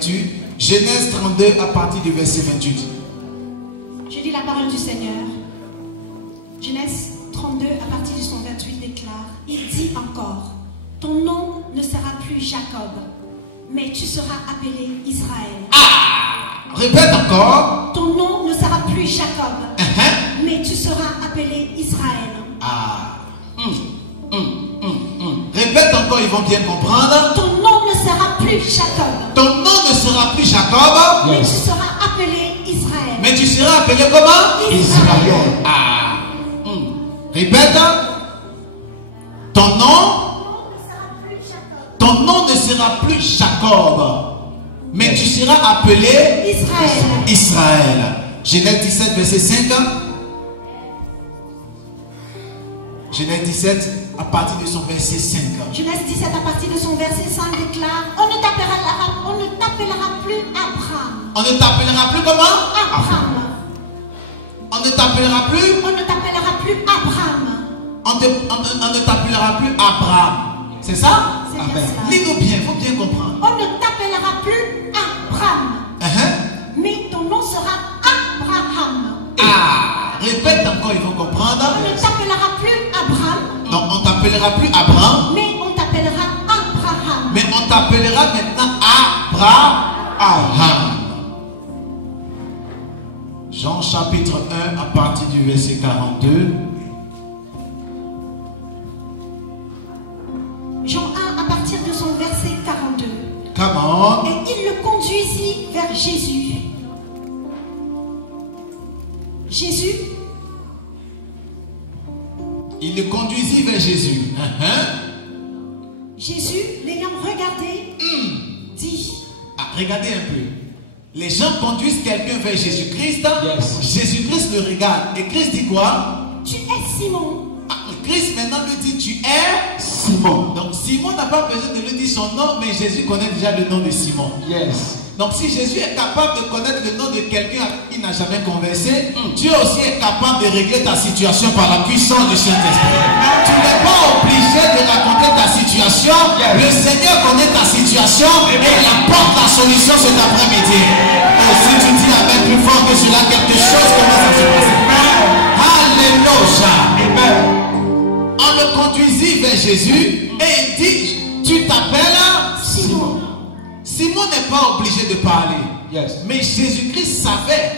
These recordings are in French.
lecture. Genèse 32 à partir du verset 28. Je lis la parole du Seigneur. Genèse 32 à partir du verset 28 déclare, il dit encore, ton nom ne sera plus Jacob, mais tu seras appelé Israël. Ah! Répète encore. Ton nom ne sera plus Jacob, mais tu seras appelé Israël. Ah. Répète encore, ils vont bien comprendre. Ton nom ne sera plus Jacob. Ton nom ne sera plus Jacob. Mais tu seras appelé Israël. Mais tu seras appelé comment? Israël. Ah. Répète. Ton nom ne sera plus Jacob. Mais tu seras appelé Israël. Genèse 17, verset 5. Genèse 17, à partir de son verset 5. Genèse 17, à partir de son verset 5 déclare, on ne t'appellera plus Abraham. On ne t'appellera plus comment? Abraham. On ne t'appellera plus? On ne t'appellera plus Abraham. On ne t'appellera plus Abraham. C'est ça? C'est bien cela. Lis-nous bien, il faut bien comprendre. On ne t'appellera plus Abraham. Mais ton nom sera Abraham. Ah, répète encore, ils vont comprendre. On ne t'appellera plus Abraham. Non, on t'appellera plus Abraham. Mais on t'appellera Abraham. Mais on t'appellera maintenant Abraham. Jean chapitre 1 à partir du verset 42. Jean 1 à partir de son verset 42. Come on. Et il le conduisit vers Jésus. Jésus. Il le conduisit vers Jésus. Jésus, l'ayant regardé, dit. Ah, regardez un peu. Les gens conduisent quelqu'un vers Jésus-Christ. Jésus-Christ le regarde. Et Christ dit quoi? Tu es Simon. Ah, Christ maintenant lui dit tu es Simon. Donc Simon n'a pas besoin de lui dire son nom, mais Jésus connaît déjà le nom de Simon. Donc si Jésus est capable de connaître le nom de quelqu'un qui n'a jamais conversé, Dieu aussi est capable de régler ta situation par la puissance du Saint-Esprit. Tu n'es pas obligé de raconter ta situation. Le Seigneur connaît ta situation et il apporte la solution cet après-midi. Et si tu dis avec plus fort que cela, quelque chose commence à se passer. Alléluia. On le conduisit vers Jésus et il dit, tu t'appelles Simon. Simon n'est pas obligé de parler. Mais Jésus-Christ savait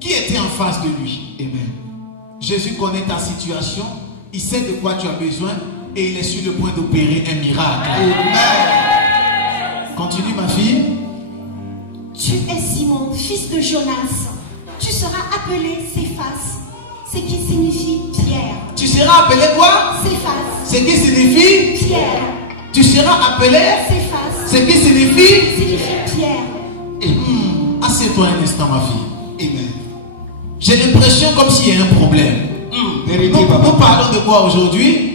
qui était en face de lui. Jésus connaît ta situation. Il sait de quoi tu as besoin. Et il est sur le point d'opérer un miracle. Continue ma fille. Tu es Simon, fils de Jonas. Tu seras appelé Céphas, ce qui signifie Pierre. Tu seras appelé quoi? Céphas. Ce qui signifie Pierre. Tu seras appelé Céphas. Ce qui signifie Pierre. Assieds-toi un instant ma fille. J'ai l'impression comme s'il y a un problème. Nous parlons de quoi aujourd'hui?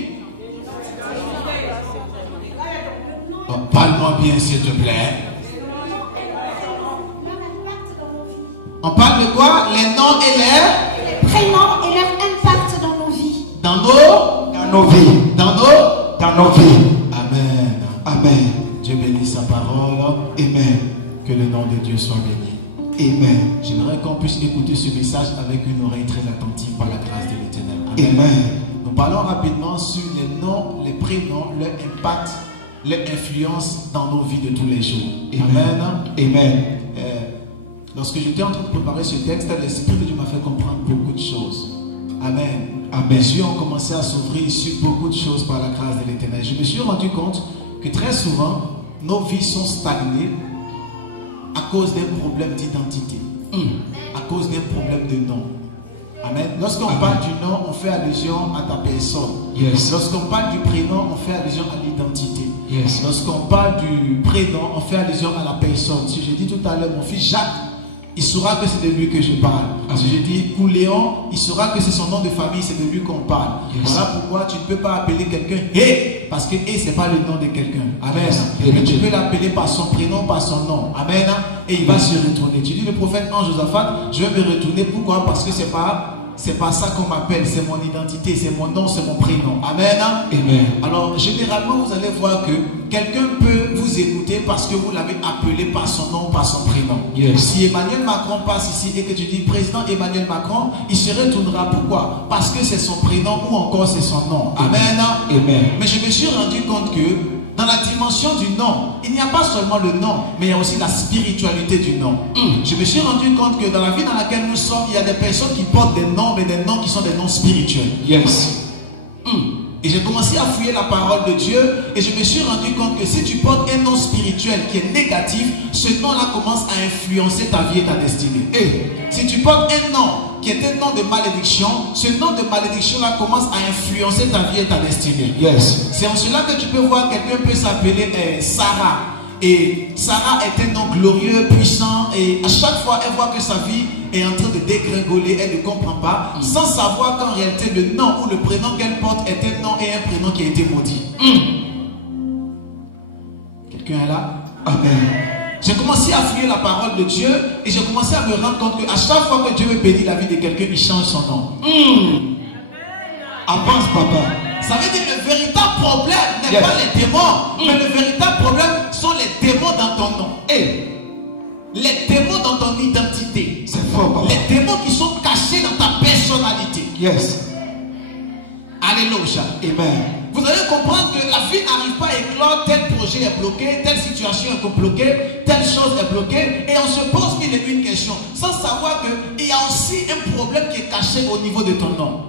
Oh, parle-moi bien s'il te plaît. On parle de quoi? Les noms et les prénoms et leur impact dans nos vies. Dans nos vies. Amen. Dieu bénisse sa parole. Amen. Que le nom de Dieu soit béni. Amen. J'aimerais qu'on puisse écouter ce message avec une oreille très attentive par la grâce de l'Éternel. Amen. Nous parlons rapidement sur les noms, les prénoms, leur impact, leur influence dans nos vies de tous les jours. Amen. Lorsque j'étais en train de préparer ce texte, l'Esprit de Dieu m'a fait comprendre beaucoup de choses. Amen. Mes yeux ont commencé à s'ouvrir sur beaucoup de choses par la grâce de l'Éternel. Je me suis rendu compte que très souvent, nos vies sont stagnées à cause d'un problème d'identité, à cause d'un problème de nom. Amen. Lorsqu'on parle du nom, on fait allusion à ta personne. Lorsqu'on parle du prénom, on fait allusion à l'identité. Lorsqu'on parle du prénom, on fait allusion à la personne. Si je dis tout à l'heure, mon fils Jacques, il saura que c'est de lui que je parle. Si je dis Couléon, il saura que c'est son nom de famille, c'est de lui qu'on parle. Voilà pourquoi tu ne peux pas appeler quelqu'un Hé, parce que Hé, ce n'est pas le nom de quelqu'un. Amen. Mais tu peux l'appeler par son prénom, par son nom. Amen. Et il va se retourner. Tu dis le prophète Ange Josaphat, je vais me retourner. Pourquoi? Parce que c'est pas c'est pas ça qu'on m'appelle, c'est mon identité, c'est mon nom, c'est mon prénom. Amen. Amen. Alors, généralement, vous allez voir que quelqu'un peut vous écouter parce que vous l'avez appelé par son nom, par son prénom. Yes. Si Emmanuel Macron passe ici et que tu dis président Emmanuel Macron, il se retournera. Pourquoi? Parce que c'est son prénom ou encore c'est son nom. Amen. Amen. Mais je me suis rendu compte que dans la dimension du nom, il n'y a pas seulement le nom, mais il y a aussi la spiritualité du nom. Je me suis rendu compte que dans la vie dans laquelle nous sommes, il y a des personnes qui portent des noms, mais des noms qui sont des noms spirituels. Yes. Et j'ai commencé à fouiller la parole de Dieu et je me suis rendu compte que si tu portes un nom spirituel qui est négatif, ce nom-là commence à influencer ta vie et ta destinée. Et si tu portes un nom qui est un nom de malédiction, ce nom de malédiction-là commence à influencer ta vie et ta destinée. Yes. C'est en cela que tu peux voir quelqu'un peut s'appeler Sarah. Et Sarah est un nom glorieux, puissant, et à chaque fois elle voit que sa vie est en train de dégringoler, elle ne comprend pas, sans savoir qu'en réalité le nom ou le prénom qu'elle porte est un nom et un prénom qui a été maudit. Quelqu'un est là? Amen. J'ai commencé à fouiller la parole de Dieu et j'ai commencé à me rendre compte qu'à chaque fois que Dieu veut bénir la vie de quelqu'un, il change son nom. Avance, papa. Ça veut dire que le véritable problème n'est pas les démons, mais le véritable problème sont les démons dans ton nom. Et les démons dans ton identité. C'est fort, papa. Les démons qui sont cachés dans ta personnalité. Yes. Alléluia. Amen. Vous allez comprendre que la vie n'arrive pas à éclore, tel projet est bloqué, telle situation est bloquée, telle chose est bloquée, et on se pose mille et une questions, sans savoir qu'il y a aussi un problème qui est caché au niveau de ton nom.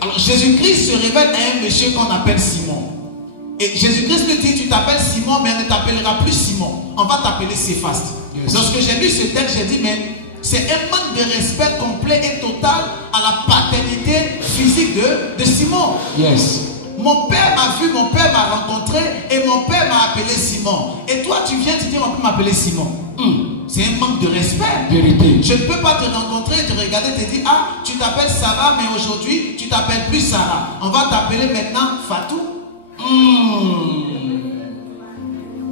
Alors Jésus-Christ se révèle à un monsieur qu'on appelle Simon. Et Jésus-Christ lui dit, tu t'appelles Simon, mais on ne t'appellera plus Simon, on va t'appeler Céphas. Yes. Lorsque j'ai lu ce texte, j'ai dit, mais c'est un manque de respect complet et total à la paternité physique de Simon. Yes. Mon père m'a vu, mon père m'a rencontré et mon père m'a appelé Simon. Et toi, tu viens, tu dis, on peut m'appeler Simon. C'est un manque de respect. Vérité. Je ne peux pas te rencontrer, te regarder, te dire, ah, tu t'appelles Sarah, mais aujourd'hui, tu t'appelles plus Sarah. On va t'appeler maintenant Fatou.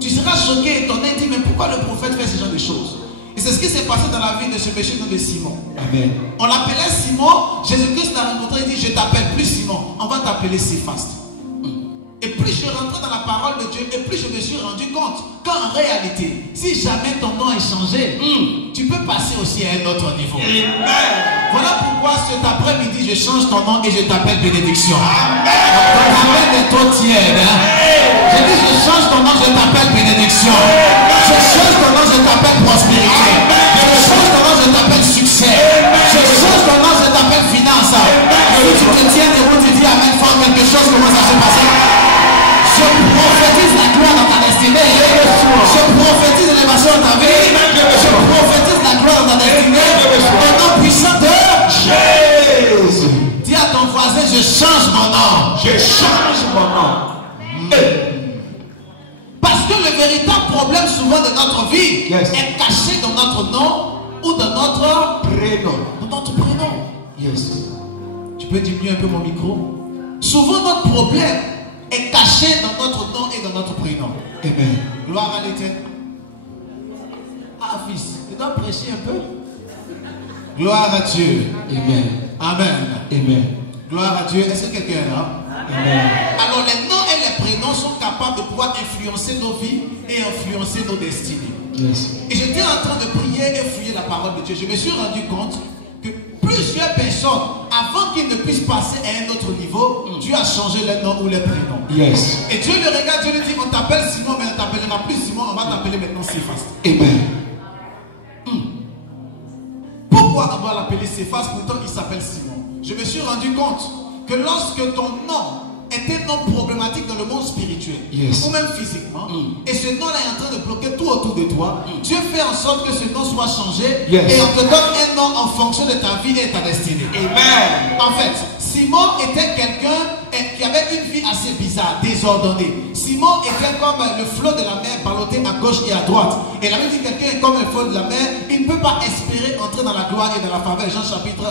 Tu seras choqué, étonné, dit, mais pourquoi le prophète fait ce genre de choses? Et c'est ce qui s'est passé dans la vie de ce monsieur de Simon. Amen. On l'appelait Simon, Jésus-Christ l'a rencontré, il dit, je t'appelle plus Simon, on va t'appeler Céphas. Et plus je rentrais dans la parole de Dieu, et plus je me suis rendu compte qu'en réalité, si jamais ton nom est changé, tu peux passer aussi à un autre niveau. Amen. Voilà pourquoi cet après-midi, je change ton nom et je t'appelle bénédiction. Ton appel est trop tiède. Je dis, je change ton nom, je t'appelle bénédiction. Je change ton nom, je t'appelle prospérité. Je change ton nom, je t'appelle succès. Je change ton nom, je t'appelle finance. Si tu te tiens debout, tu dis amen, fort quelque chose, comment ça se passe? Je prophétise la gloire dans ta destinée. Je prophétise l'élévation dans ta vie. Je prophétise la gloire dans ta destinée. Au nom puissant de Jésus. Dis à ton voisin, je change mon nom. Je change mon nom. Parce que le véritable problème souvent de notre vie Yes. est caché dans notre nom ou dans notre Prénom. Dans notre prénom. Yes. Tu peux diminuer un peu mon micro? Souvent notre problème est caché dans notre nom et dans notre prénom. Amen. Gloire à l'Éternel. Ah fils, tu dois prêcher un peu. Gloire à Dieu. Amen. Amen. Amen. Gloire à Dieu. Est-ce que quelqu'un est là? Amen. Alors les noms et les prénoms sont capables de pouvoir influencer nos vies et influencer nos destinées. Yes. Et j'étais en train de prier et fouiller la parole de Dieu. Je me suis rendu compte que plusieurs personnes, avant qu'ils ne puissent passer à un autre niveau, Dieu a changé les noms ou les prénoms. Yes. Et Dieu le regarde, Dieu lui dit, on t'appelle Simon, mais on ne t'appellera plus Simon, on va t'appeler maintenant Céphas. Amen. Pourquoi on doit l'appeler Céphas? Pourtant il s'appelle Simon. Je me suis rendu compte que lorsque ton nom est un nom problématique dans le monde spirituel, Yes. ou même physiquement, et ce nom-là est en train de bloquer tout autour de toi, Dieu fait en sorte que ce nom soit changé, Yes. et on te donne un nom en fonction de ta vie et ta destinée. Amen. En fait, Simon était quelqu'un qui avait une vie assez bizarre, désordonnée. Simon était comme le flot de la mer ballotté à gauche et à droite. Et la Bible dit que quelqu'un est comme le flot de la mer, il ne peut pas espérer entrer dans la gloire et dans la faveur. Jacques chapitre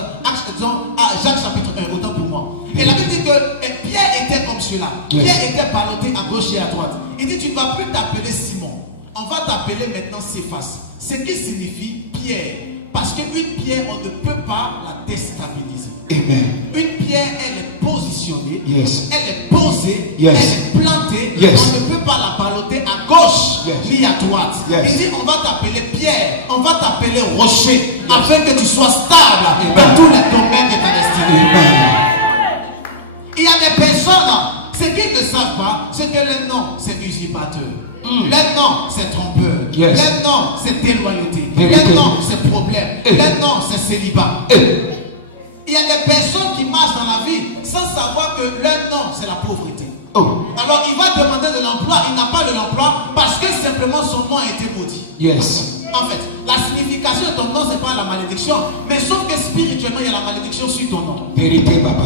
1, autant pour moi. Et la Bible dit que Pierre était comme cela. Yes. Pierre était ballotté à gauche et à droite. Il dit, tu ne vas plus t'appeler Simon. On va t'appeler maintenant Céphas. Ce qui signifie Pierre. Parce qu'une pierre, on ne peut pas la déstabiliser. Amen. Une pierre, elle est positionnée, Yes. elle est posée, Yes. elle est plantée. Yes. On ne peut pas la balloter à gauche Yes. ni à droite. Yes. Il dit on va t'appeler pierre, on va t'appeler rocher, afin que tu sois stable Amen. dans tous les domaines de ta destinée. Amen. Il y a des personnes, ce qu'ils ne savent pas, c'est que le nom, c'est usurpateur. Le nom, c'est trompeur. Yes. Le nom, c'est déloyauté. Vérité. Le nom, c'est problème. Eh. Le nom, c'est célibat. Eh. Il y a des personnes qui marchent dans la vie sans savoir que leur nom, c'est la pauvreté. Oh. Alors il va demander de l'emploi, il n'a pas de l'emploi parce que simplement son nom a été maudit. Yes. En fait, la signification de ton nom, c'est pas la malédiction, mais sauf que spirituellement, il y a la malédiction sur ton nom. Vérité, papa.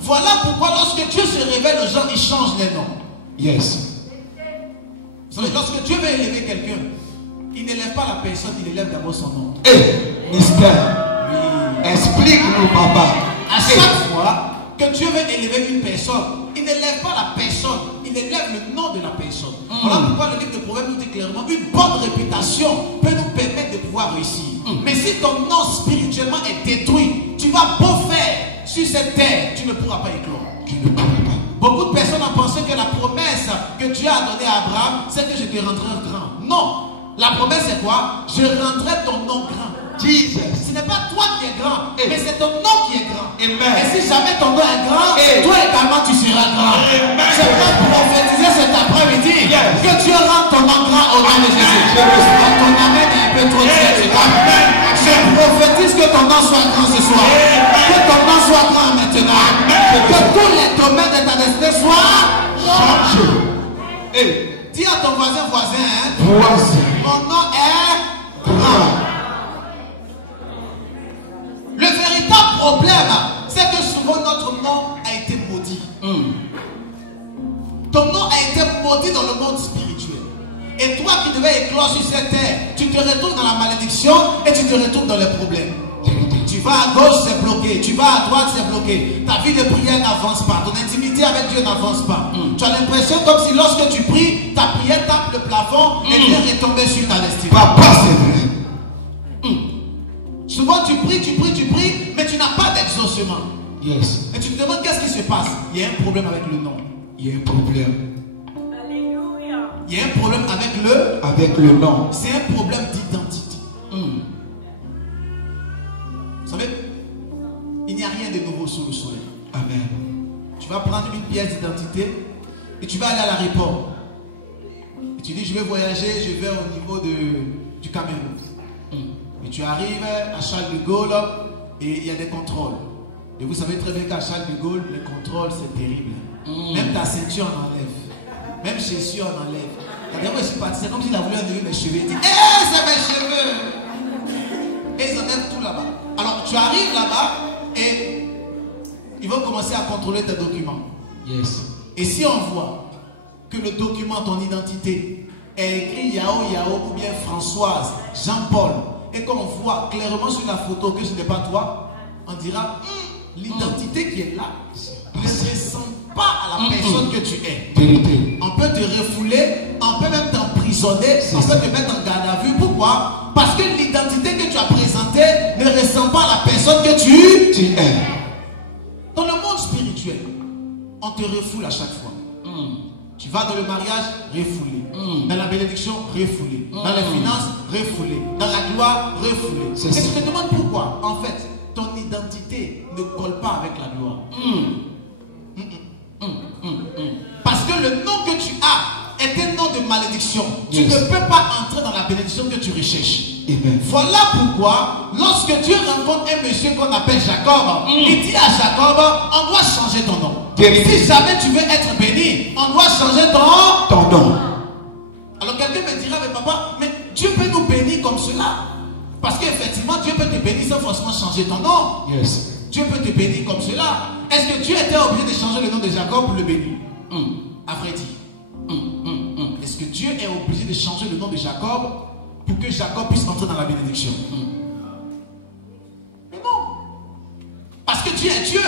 Voilà pourquoi lorsque Dieu se révèle aux gens, il change les noms. Yes. Vous savez, lorsque Dieu veut élever quelqu'un, il n'élève pas la personne, il élève d'abord son nom. Eh, mystère. Oui. Explique-nous, papa. À chaque fois que Dieu veut élever une personne, il n'élève pas la personne, il élève le nom de la personne. Voilà pourquoi le livre de Proverbes nous dit clairement une bonne réputation peut nous permettre de pouvoir réussir. Mais si ton nom spirituellement est détruit, tu vas beau faire sur cette terre, tu ne pourras pas éclore. Tu ne pourras pas. Beaucoup de personnes ont pensé que la promesse que Dieu a donnée à Abraham, c'est que je te rendrai grand. Non. La promesse c'est quoi? Je rendrai ton nom grand. Jesus. Ce n'est pas toi qui es grand, Eh. mais c'est ton nom qui est grand. Amen. Et si jamais ton nom est grand, Eh. toi également tu seras grand. Amen. Je peux prophétiser cet après-midi Yes. que Dieu rend ton nom grand au nom de Jésus. Je reçois. Mais ton amen est un peu trop tiède, c'est pas vrai. Amen. Je prophétise que ton nom soit grand ce soir. Amen. Que ton nom soit grand maintenant. Amen. Que tous les domaines de ta destinée soient Changé. Eh, dis à ton voisin, hein, voici. mon nom est grand. Le véritable problème, c'est que souvent notre nom a été maudit. Ton nom a été maudit dans le monde spirituel. Et toi qui devais éclore sur cette terre, tu te retrouves dans la malédiction et tu te retrouves dans les problèmes. Tu vas à gauche, c'est bloqué. Tu vas à droite, c'est bloqué. Ta vie de prière n'avance pas. Ton intimité avec Dieu n'avance pas. Tu as l'impression comme si lorsque tu pries, ta prière tape le plafond et vient retomber sur ta destinée. Papa, c'est vrai. Souvent tu pries, mais tu n'as pas d'exaucement. Yes. Et tu te demandes qu'est-ce qui se passe. Il y a un problème avec le nom. Il y a un problème Il y a un problème avec avec le nom. c'est un problème d'identité. Vous savez, il n'y a rien de nouveau sous le soleil. Amen. Tu vas prendre une pièce d'identité et tu vas aller à l'aéroport. Et tu dis, je vais voyager, je vais au niveau du Cameroun. Et tu arrives à Charles de Gaulle et il y a des contrôles. Et vous savez très bien qu'à Charles de Gaulle, les contrôles, c'est terrible. Même ta ceinture, on enlève. Même chaussures, on enlève. La dernière fois, je suis parti, c'est comme s'il a voulu enlever mes cheveux. Il dit, c'est mes cheveux. Et ils enlèvent tout là-bas. Alors, tu arrives là-bas et ils vont commencer à contrôler tes documents. Yes. Et si on voit que le document, ton identité, est écrit Yao Yao ou bien Françoise, Jean-Paul, et qu'on voit clairement sur la photo que ce n'est pas toi, on dira l'identité qui est là ne ressemble pas à la personne que tu es. Vérité. On peut te refouler, on peut même t'emprisonner, on peut te mettre en garde à vue. Pourquoi? Parce que l'identité que tu as présentée ne ressemble pas à la personne que tu es. Dans le monde spirituel, on te refoule à chaque fois. Tu vas dans le mariage, refoulé. Dans la bénédiction, refoulé. Dans les finances, refoulé. Dans la gloire, refoulé. Et tu te demandes pourquoi? En fait, ton identité ne colle pas avec la gloire. Parce que le nom que tu as est un nom de malédiction. Tu ne peux pas entrer dans la bénédiction que tu recherches. Amen. Voilà pourquoi, lorsque Dieu rencontre un monsieur qu'on appelle Jacob, il dit à Jacob, on doit changer ton nom. Si jamais tu veux être béni, on doit changer ton nom. Alors quelqu'un me dira, mais papa, mais Dieu peut nous bénir comme cela. Parce qu'effectivement, Dieu peut te bénir sans forcément changer ton nom. Yes. Dieu peut te bénir comme cela. Est-ce que Dieu était obligé de changer le nom de Jacob pour le bénir? À vrai dire. Est-ce que Dieu est obligé de changer le nom de Jacob pour que Jacob puisse entrer dans la bénédiction? Mais non. Parce que Dieu est Dieu.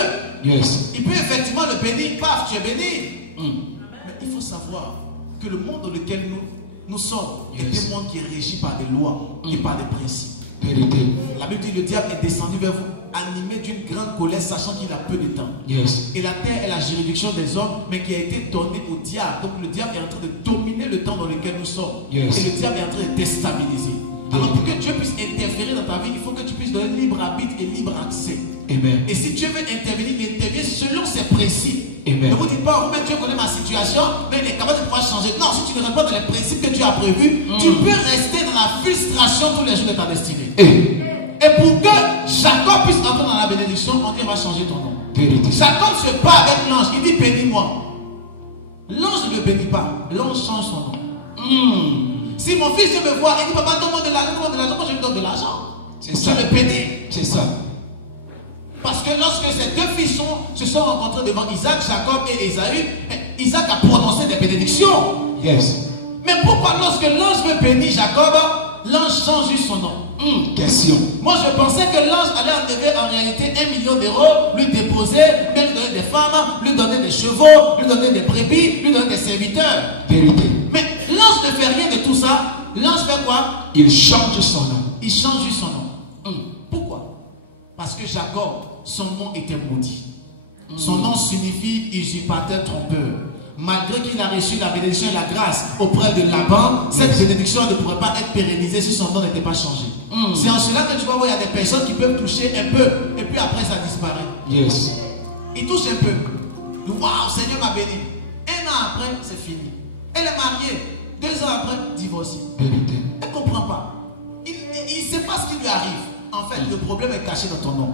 Yes. Il peut effectivement le bénir. Paf, tu es béni. Mais il faut savoir que le monde dans lequel nous sommes est un monde qui est régi par des lois et par des principes. Vérité. La Bible dit le diable est descendu vers vous, animé d'une grande colère, sachant qu'il a peu de temps. Yes. Et la terre est la juridiction des hommes, mais qui a été donnée au diable. Donc le diable est en train de dominer le temps dans lequel nous sommes. Yes. Et le diable est en train de déstabiliser. Alors pour que Dieu puisse interférer dans ta vie, il faut que tu puisses donner libre arbitre et libre accès. Amen. Et si Dieu veut intervenir, il intervient selon ses principes. Amen. Ne vous dites pas, mais Dieu connaît ma situation, mais il est capable de pouvoir changer. Non, si tu ne réponds pas dans les principes que Dieu a prévus, tu peux rester dans la frustration tous les jours de ta destinée. Et pour que Jacob puisse entrer dans la bénédiction, on dit on va changer ton nom. Vérité. Jacob se bat avec l'ange, il dit bénis-moi. L'ange ne le bénit pas, l'ange change son nom. Si mon fils Dieu me voit, il dit papa, donne-moi de l'argent, moi je lui donne de l'argent. C'est ça. Je le bénis. C'est ça. Parce que lorsque ces deux fils se sont rencontrés devant Isaac, Jacob et Ésaü, Isaac a prononcé des bénédictions. Yes. Mais pourquoi lorsque l'ange veut bénir Jacob, l'ange change juste son nom? Question. Moi je pensais que l'ange allait enlever en réalité 1 million d'euros, lui déposer, lui donner des femmes, lui donner des chevaux, lui donner des brebis, lui donner des serviteurs. Vérité. Mais l'ange ne fait rien de tout ça. L'ange fait quoi? Il change son nom. Il change juste son nom. Pourquoi? Parce que Jacob, son nom était maudit. Son nom signifie usurpateur, trompeur. Malgré qu'il a reçu la bénédiction et la grâce auprès de Laban, cette bénédiction ne pourrait pas être pérennisée si son nom n'était pas changé. C'est en cela que tu vas voir, il y a des personnes qui peuvent toucher un peu et puis après ça disparaît. Yes. Il touche un peu. Waouh, Seigneur m'a béni. 1 an après, c'est fini. Elle est mariée. 2 ans après, divorcée. Vérité. Elle ne comprend pas. Il ne sait pas ce qui lui arrive. En fait, le problème est caché dans ton nom.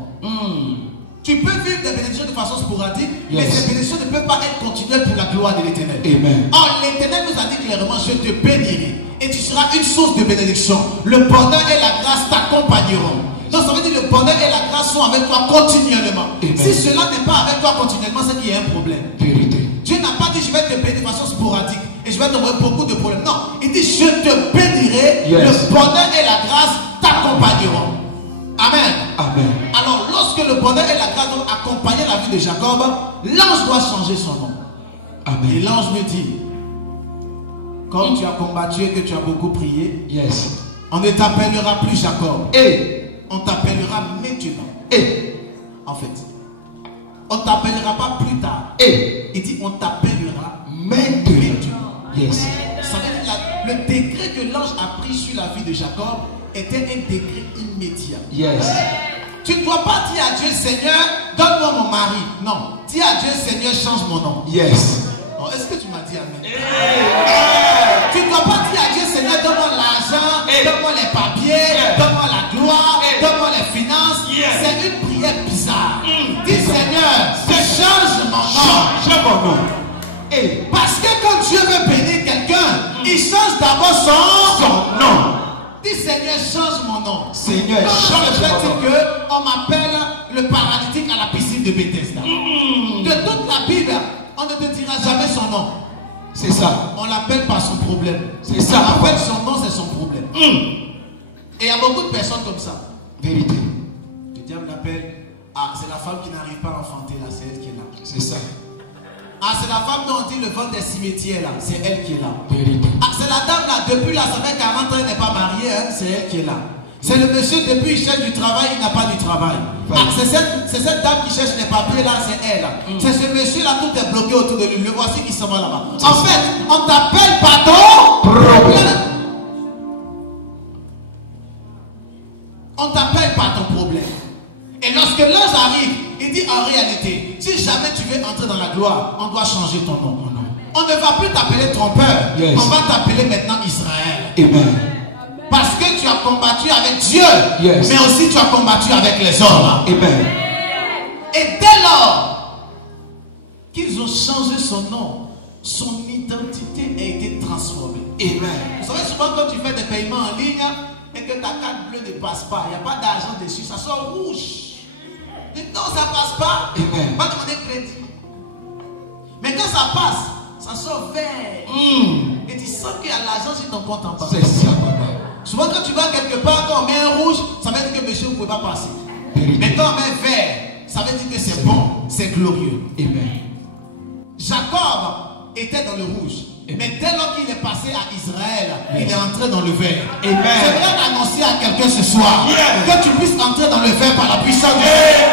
Tu peux vivre des bénédictions de façon sporadique, mais ces bénédictions ne peuvent pas être continuelles pour la gloire de l'Éternel. Amen. Or, l'Éternel nous a dit clairement, je te bénirai et tu seras une source de bénédiction. Le bonheur et la grâce t'accompagneront. Donc ça veut dire que le bonheur et la grâce sont avec toi continuellement. Amen. Si cela n'est pas avec toi continuellement, c'est qu'il y a un problème. Vérité. Dieu n'a pas dit je vais te bénir de façon sporadique et je vais t'envoyer beaucoup de problèmes. Non, il dit je te bénirai, Yes. le bonheur et la grâce t'accompagneront. Amen. Amen. Alors lorsque le bonheur et la grâce vont accompagner la vie de Jacob, l'ange doit changer son nom. Amen. Et l'ange me dit, comme tu as combattu et que tu as beaucoup prié, Yes. on ne t'appellera plus Jacob. Et. On t'appellera maintenant. Et. En fait, on ne t'appellera pas plus tard. Et. Il dit on t'appellera Maintenant. Yes. Ça veut dire le décret que l'ange a pris sur la vie de Jacob était un décret immédiat. Yes. Tu ne dois pas dire à Dieu, Seigneur, donne-moi mon mari. Non. Dis à Dieu, Seigneur, change mon nom. Yes. Oh, est-ce que tu m'as dit amen? Tu ne dois pas dire à Dieu, Seigneur, donne-moi l'argent, donne-moi les papiers, donne-moi la gloire, donne-moi les finances. C'est une prière bizarre. Dis, Seigneur, change mon nom. Change mon nom. Et parce que quand Dieu veut bénir quelqu'un, il change d'abord son nom. Dis, Seigneur, change mon nom. Seigneur, change mon nom. mon nom. On m'appelle le paralytique à la piscine de Bethesda. De toute la Bible, on ne te dira jamais son nom. C'est ça. On l'appelle par son problème. C'est ça. On appelle son nom, c'est son problème. Et il y a beaucoup de personnes comme ça. Vérité. Le diable l'appelle. Ah, c'est la femme qui n'arrive pas à enfanter là, c'est elle qui est là. C'est ça. Ah, c'est la femme dont on dit le ventre des cimetières là, c'est elle qui est là. Vérité. Ah, c'est la dame là, depuis là, ça fait 40 ans, elle n'est pas mariée, hein, c'est elle qui est là. C'est le monsieur, depuis il cherche du travail, il n'a pas du travail. Ah, c'est cette dame qui cherche les papiers là, c'est elle. C'est ce monsieur là, tout est bloqué autour de lui. Le voici qui s'en va là-bas. En fait, on t'appelle par ton problème. On t'appelle par ton problème. Et lorsque l'ange arrive, il dit en réalité, si jamais tu veux entrer dans la gloire, on doit changer ton nom. On ne va plus t'appeler trompeur. Yes. On va t'appeler maintenant Israël. Amen. Parce que tu as combattu avec Dieu, Yes. mais aussi tu as combattu avec les hommes. Amen. Et dès lors qu'ils ont changé son nom, son identité a été transformée. Amen. Vous savez, souvent quand tu fais des paiements en ligne et que ta carte bleue ne passe pas, il n'y a pas d'argent dessus, ça sort rouge. Et non, ça ne passe pas. Amen. Pas demander crédit. Mais quand ça passe, ça sort vert. Et tu sens qu'il y a l'argent sur ton compte en banque. C'est ça, papa. Souvent quand tu vas quelque part, quand on met un rouge, ça veut dire que monsieur ne pouvait pas passer. Vérité. Mais quand on met vert, ça veut dire que c'est bon, c'est glorieux. Amen. Jacob était dans le rouge. Amen. Mais dès lors qu'il est passé à Israël, il est entré dans le vert. Amen. C'est vrai d'annoncer dire à quelqu'un ce soir que tu puisses entrer dans le verbe par la puissance de Dieu.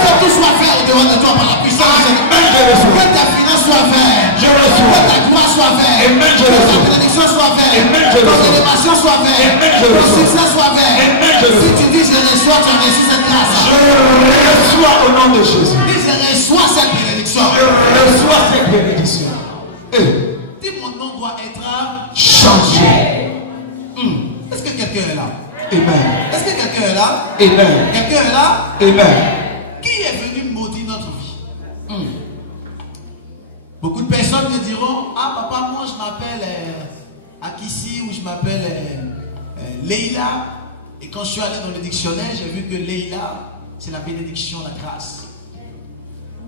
Que tout soit fait au-devant de toi par la puissance de Dieu. Que ta finance soit faite. Que ta gloire soit faite. Que ta bénédiction soit faite. Que ton élévation soit faite. Que ton succès soit fait. Si tu dis je reçois, tu as reçu cette grâce. Je reçois au nom de Jésus. Dis je reçois cette bénédiction. Je reçois cette bénédiction. Dis mon nom doit être changé. Est-ce que quelqu'un est là? Amen. Est-ce que quelqu'un est là? Amen. Quelqu'un est là? Amen. Qui est venu maudire notre vie? Beaucoup de personnes me diront, ah papa, moi je m'appelle Akissi ou je m'appelle Leïla. Et quand je suis allé dans le dictionnaire, j'ai vu que Leïla, c'est la bénédiction, la grâce.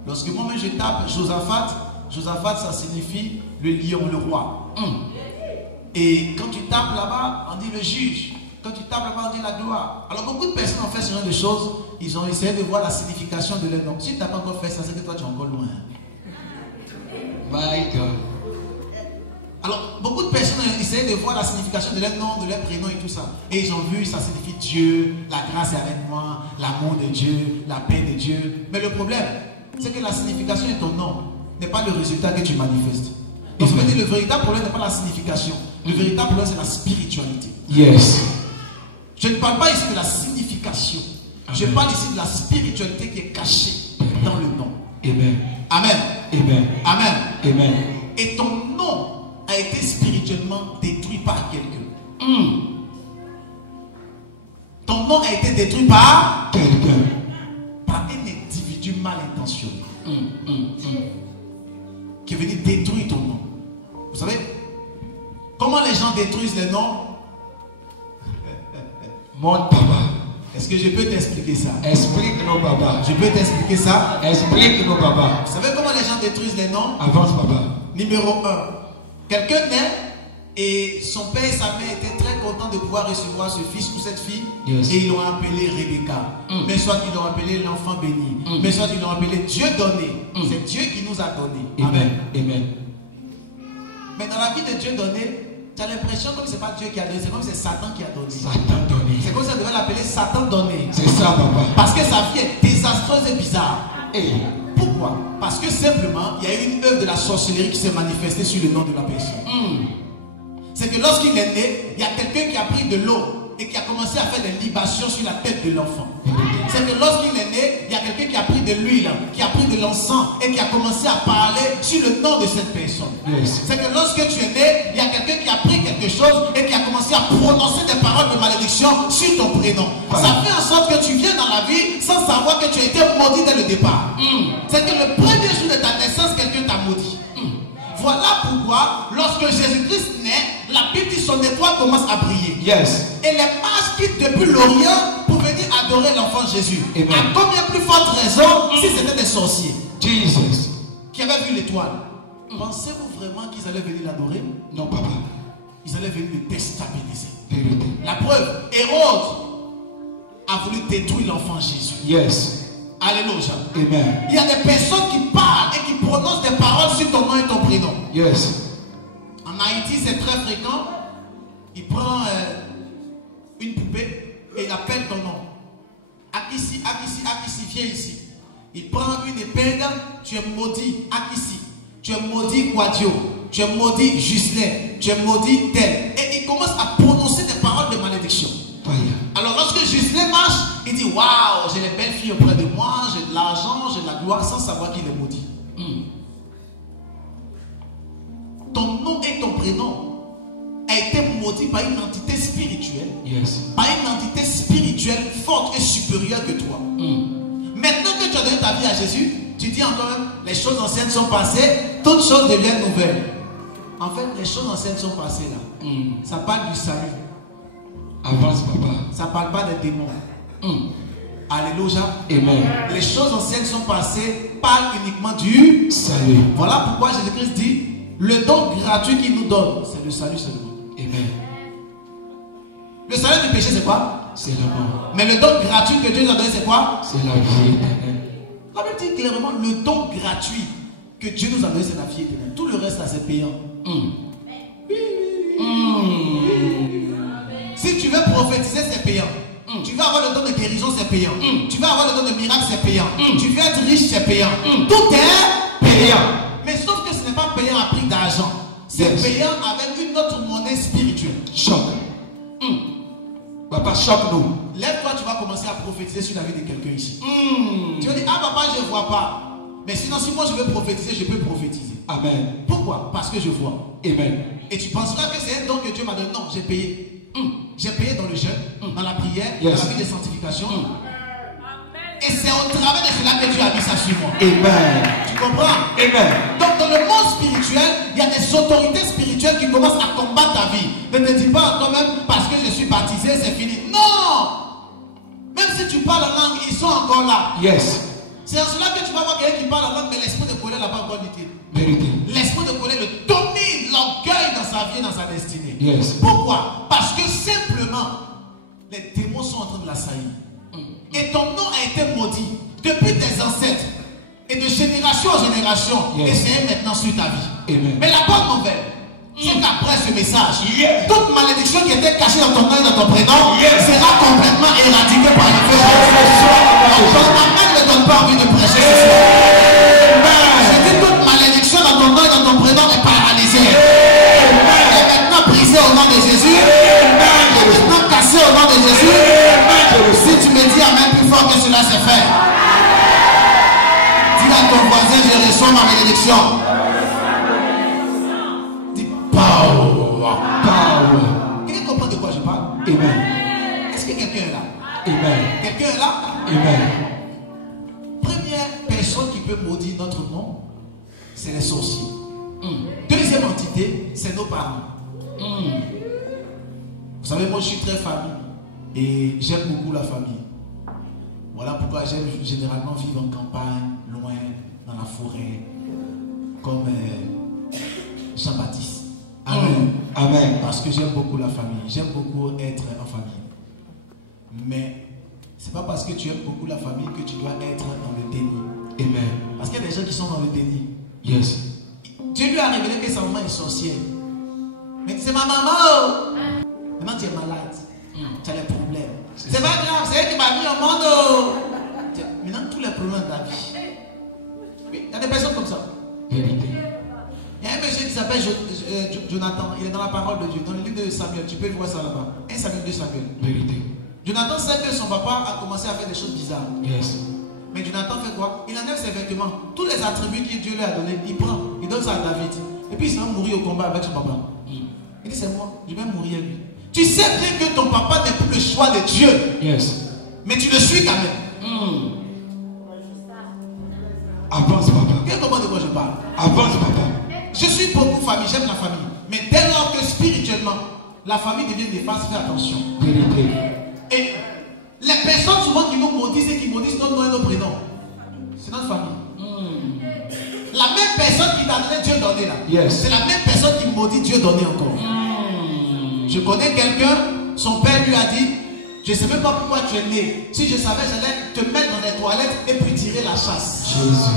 Lorsque moi-même je tape Josaphat, Josaphat ça signifie le lion, le roi. Et quand tu tapes là-bas, on dit le juge. Quand tu tapes là-bas, on dit la gloire. Alors beaucoup de personnes ont fait ce genre de choses. Ils ont essayé de voir la signification de leur nom. Si tu n'as pas encore fait ça, c'est que toi tu es encore loin. My God. Alors beaucoup de personnes ont essayé de voir la signification de leur nom, de leur prénom et tout ça. Et ils ont vu, ça signifie Dieu, la grâce est avec moi, l'amour de Dieu, la paix de Dieu. Mais le problème, c'est que la signification de ton nom n'est pas le résultat que tu manifestes. Donc ça veut dire le véritable problème n'est pas la signification. Le véritable problème c'est la spiritualité. Yes. Je ne parle pas ici de la signification. Je parle ici de la spiritualité qui est cachée dans le nom. Amen. Amen. Amen. Amen. Amen. Et ton nom a été spirituellement détruit par quelqu'un. Ton nom a été détruit par quelqu'un. Par un individu mal intentionné. Qui est venu détruire ton nom. Vous savez comment les gens détruisent les noms? Mon papa. Est-ce que je peux t'expliquer ça? Explique-nous, papa. Je peux t'expliquer ça? Explique-nous, papa. Vous savez comment les gens détruisent les noms? Avance, papa. Numéro 1. Quelqu'un naît et son père et sa mère étaient très contents de pouvoir recevoir ce fils ou cette fille. Yes. Et ils l'ont appelé Rebecca. Mais soit ils l'ont appelé l'enfant béni. Mais soit ils l'ont appelé Dieu donné. C'est Dieu qui nous a donné. Amen. Amen. Mais dans la vie de Dieu donné, tu as l'impression comme c'est pas Dieu qui a donné, c'est comme c'est Satan qui a donné. Satan donné. C'est comme si on devait l'appeler Satan donné. C'est ça, papa. Parce que sa vie est désastreuse et bizarre. Et pourquoi? Parce que simplement, il y a eu une œuvre de la sorcellerie qui s'est manifestée sur le nom de la personne. C'est que lorsqu'il est né, il y a quelqu'un qui a pris de l'eau et qui a commencé à faire des libations sur la tête de l'enfant. C'est que lorsqu'il est né, il y a quelqu'un qui a pris de l'huile, qui a pris de l'encens et qui a commencé à parler sur le nom de cette personne. Yes. C'est que lorsque tu es né, il y a quelqu'un qui a pris quelque chose et qui a commencé à prononcer des paroles de malédiction sur ton prénom. Ça fait en sorte que tu viens dans la vie sans savoir que tu as été maudit dès le départ. C'est que le premier jour de ta naissance, quelqu'un t'a maudit. Voilà pourquoi, lorsque Jésus-Christ naît, la Bible dit son étoile commence à briller. Yes. Et les mages quittent depuis l'Orient pour venir adorer l'enfant Jésus. Amen. À combien plus forte raison si c'était des sorciers Jesus. qui avaient vu l'étoile? Pensez-vous vraiment qu'ils allaient venir l'adorer? Non, papa. Ils allaient venir le déstabiliser. Vérité. La preuve, Hérode a voulu détruire l'enfant Jésus. Yes. Alléluia. Amen. Il y a des personnes qui parlent et qui prononcent des paroles sur ton nom et ton prénom. Yes. En Haïti, c'est très fréquent. Il prend une poupée et il appelle ton nom. Akissi, Akissi, Akissi, viens ici. Il prend une épingle, tu es maudit, Akissi. Tu es maudit, Quadio. Tu es maudit, Gislain. Tu es maudit, tel. Et il commence à prononcer des paroles de malédiction. Alors lorsque Gislain marche, il dit waouh, j'ai les belles filles auprès de moi, j'ai de l'argent, j'ai de la gloire, sans savoir qu'il est maudit. Ton nom et ton prénom a été maudit par une entité spirituelle. Yes. Par une entité spirituelle forte et supérieure que toi. Maintenant que tu as donné ta vie à Jésus, tu dis encore les choses anciennes sont passées, toutes choses deviennent nouvelles. En fait, les choses anciennes sont passées là. Ça parle du salut. Avance, papa. Ça ne parle pas des démons. Alléluia. Amen. Les choses anciennes sont passées, parlent uniquement du salut. Voilà pourquoi Jésus-Christ dit le don gratuit qu'il nous donne, c'est le salut seulement. Amen. Le salut du péché, c'est quoi? C'est la mort. Mais le don gratuit que Dieu nous a donné, c'est quoi? C'est la vie éternelle. La Bible dit clairement le don gratuit que Dieu nous a donné, c'est la vie éternelle. Tout le reste, là, c'est payant. Si tu veux prophétiser, c'est Tu veux avoir le don de guérison, c'est payant. Tu veux avoir le don de miracle, c'est payant. Tu veux être riche, c'est payant. Tout est payant. Mais sauf que ce n'est pas payant à prix d'argent. C'est payant avec une autre monnaie spirituelle. Choc. Papa, choque-nous. Lève-toi, tu vas commencer à prophétiser sur la vie de quelqu'un ici. Tu vas dire, ah papa, je ne vois pas. Mais sinon, si moi je veux prophétiser, je peux prophétiser. Amen. Pourquoi? Parce que je vois. Amen. Et tu penseras que c'est un don que Dieu m'a donné. Non, j'ai payé. J'ai payé dans le jeûne, dans la prière, dans la vie de sanctification. Et c'est au travers de cela que Dieu a mis ça sur moi. Amen. Tu comprends? Amen. Donc dans le monde spirituel, il y a des autorités spirituelles qui commencent à combattre ta vie. Ne te dis pas toi-même parce que je suis baptisé, c'est fini. Non! Même si tu parles en langue, ils sont encore là. Yes. C'est en cela que tu vas voir quelqu'un qui parle en langue, mais l'esprit de colère n'a pas encore lutté. Vérité. L'esprit de colère le domine, l'orgueil dans sa vie et dans sa destinée. Yes. Pourquoi? Parce que simplement, les démons sont en train de l'assaillir. Et ton nom a été maudit depuis tes ancêtres et de génération en génération. Yes. Et c'est maintenant sur ta vie. Amen. Mais la bonne nouvelle, c'est qu'après ce message, toute malédiction qui était cachée dans ton nom et dans ton prénom sera complètement éradiquée par le feu de Dieu. Ton amen ne donne pas envie de prêcher ce soir. Je dis toute malédiction dans ton nom et dans ton prénom est paralysée. Et maintenant brisée au nom de Jésus. Et maintenant cassée au nom de Jésus. Si tu me dis amen plus fort que cela c'est fait. Dis à ton voisin, je reçois ma bénédiction. Dis power. Power. Quelqu'un comprend de quoi je parle? Amen. Est-ce que quelqu'un est là? Amen. Quelqu'un est là? Amen. Première personne qui peut maudire notre nom, c'est les sorciers. Deuxième entité, c'est nos parents. Vous savez, moi je suis très famille. Et j'aime beaucoup la famille. Voilà pourquoi j'aime généralement vivre en campagne, loin, dans la forêt, comme Jean-Baptiste. Amen. Amen. Parce que j'aime beaucoup la famille. J'aime beaucoup être en famille. Mais c'est pas parce que tu aimes beaucoup la famille que tu dois être dans le déni. Amen. Parce qu'il y a des gens qui sont dans le déni. Yes. Dieu lui a révélé que sa maman est sorcière. Mais c'est ma maman. Maintenant tu es malade. Tu as des problèmes. C'est pas grave, c'est elle qui m'a mis au monde. Maintenant, tous les problèmes de ta vie. Oui, il y a des personnes comme ça. Vérité. Il y a un monsieur qui s'appelle Jonathan. Il est dans la parole de Dieu, dans le livre de Samuel. Tu peux voir ça là-bas. 1 Samuel, 2 Samuel. Vérité. Jonathan sait que son papa a commencé à faire des choses bizarres. Yes. Mais Jonathan fait quoi? Il enlève ses vêtements. Tous les attributs que Dieu lui a donnés, il prend. Il donne ça à David. Et puis il va mourir au combat avec son papa. Il dit c'est moi, je vais mourir lui. Tu sais bien que ton papa n'est plus le choix de Dieu. Yes. Mais tu le suis quand même. Avance, papa. Quel comment de quoi je parle? Avance, papa. Je suis beaucoup famille, j'aime la famille. Mais dès lors que spirituellement, la famille devient néfaste, fais attention. Vérité. Et les personnes souvent qui nous maudissent et qui maudissent notre nom et nos prénoms, c'est notre famille. La même personne qui t'a donné Dieu donné là, Yes. c'est la même personne qui maudit Dieu donné encore. Je connais quelqu'un, son père lui a dit, je ne sais même pas pourquoi tu es né. Si je savais, j'allais te mettre dans les toilettes et puis tirer la chasse. Jésus.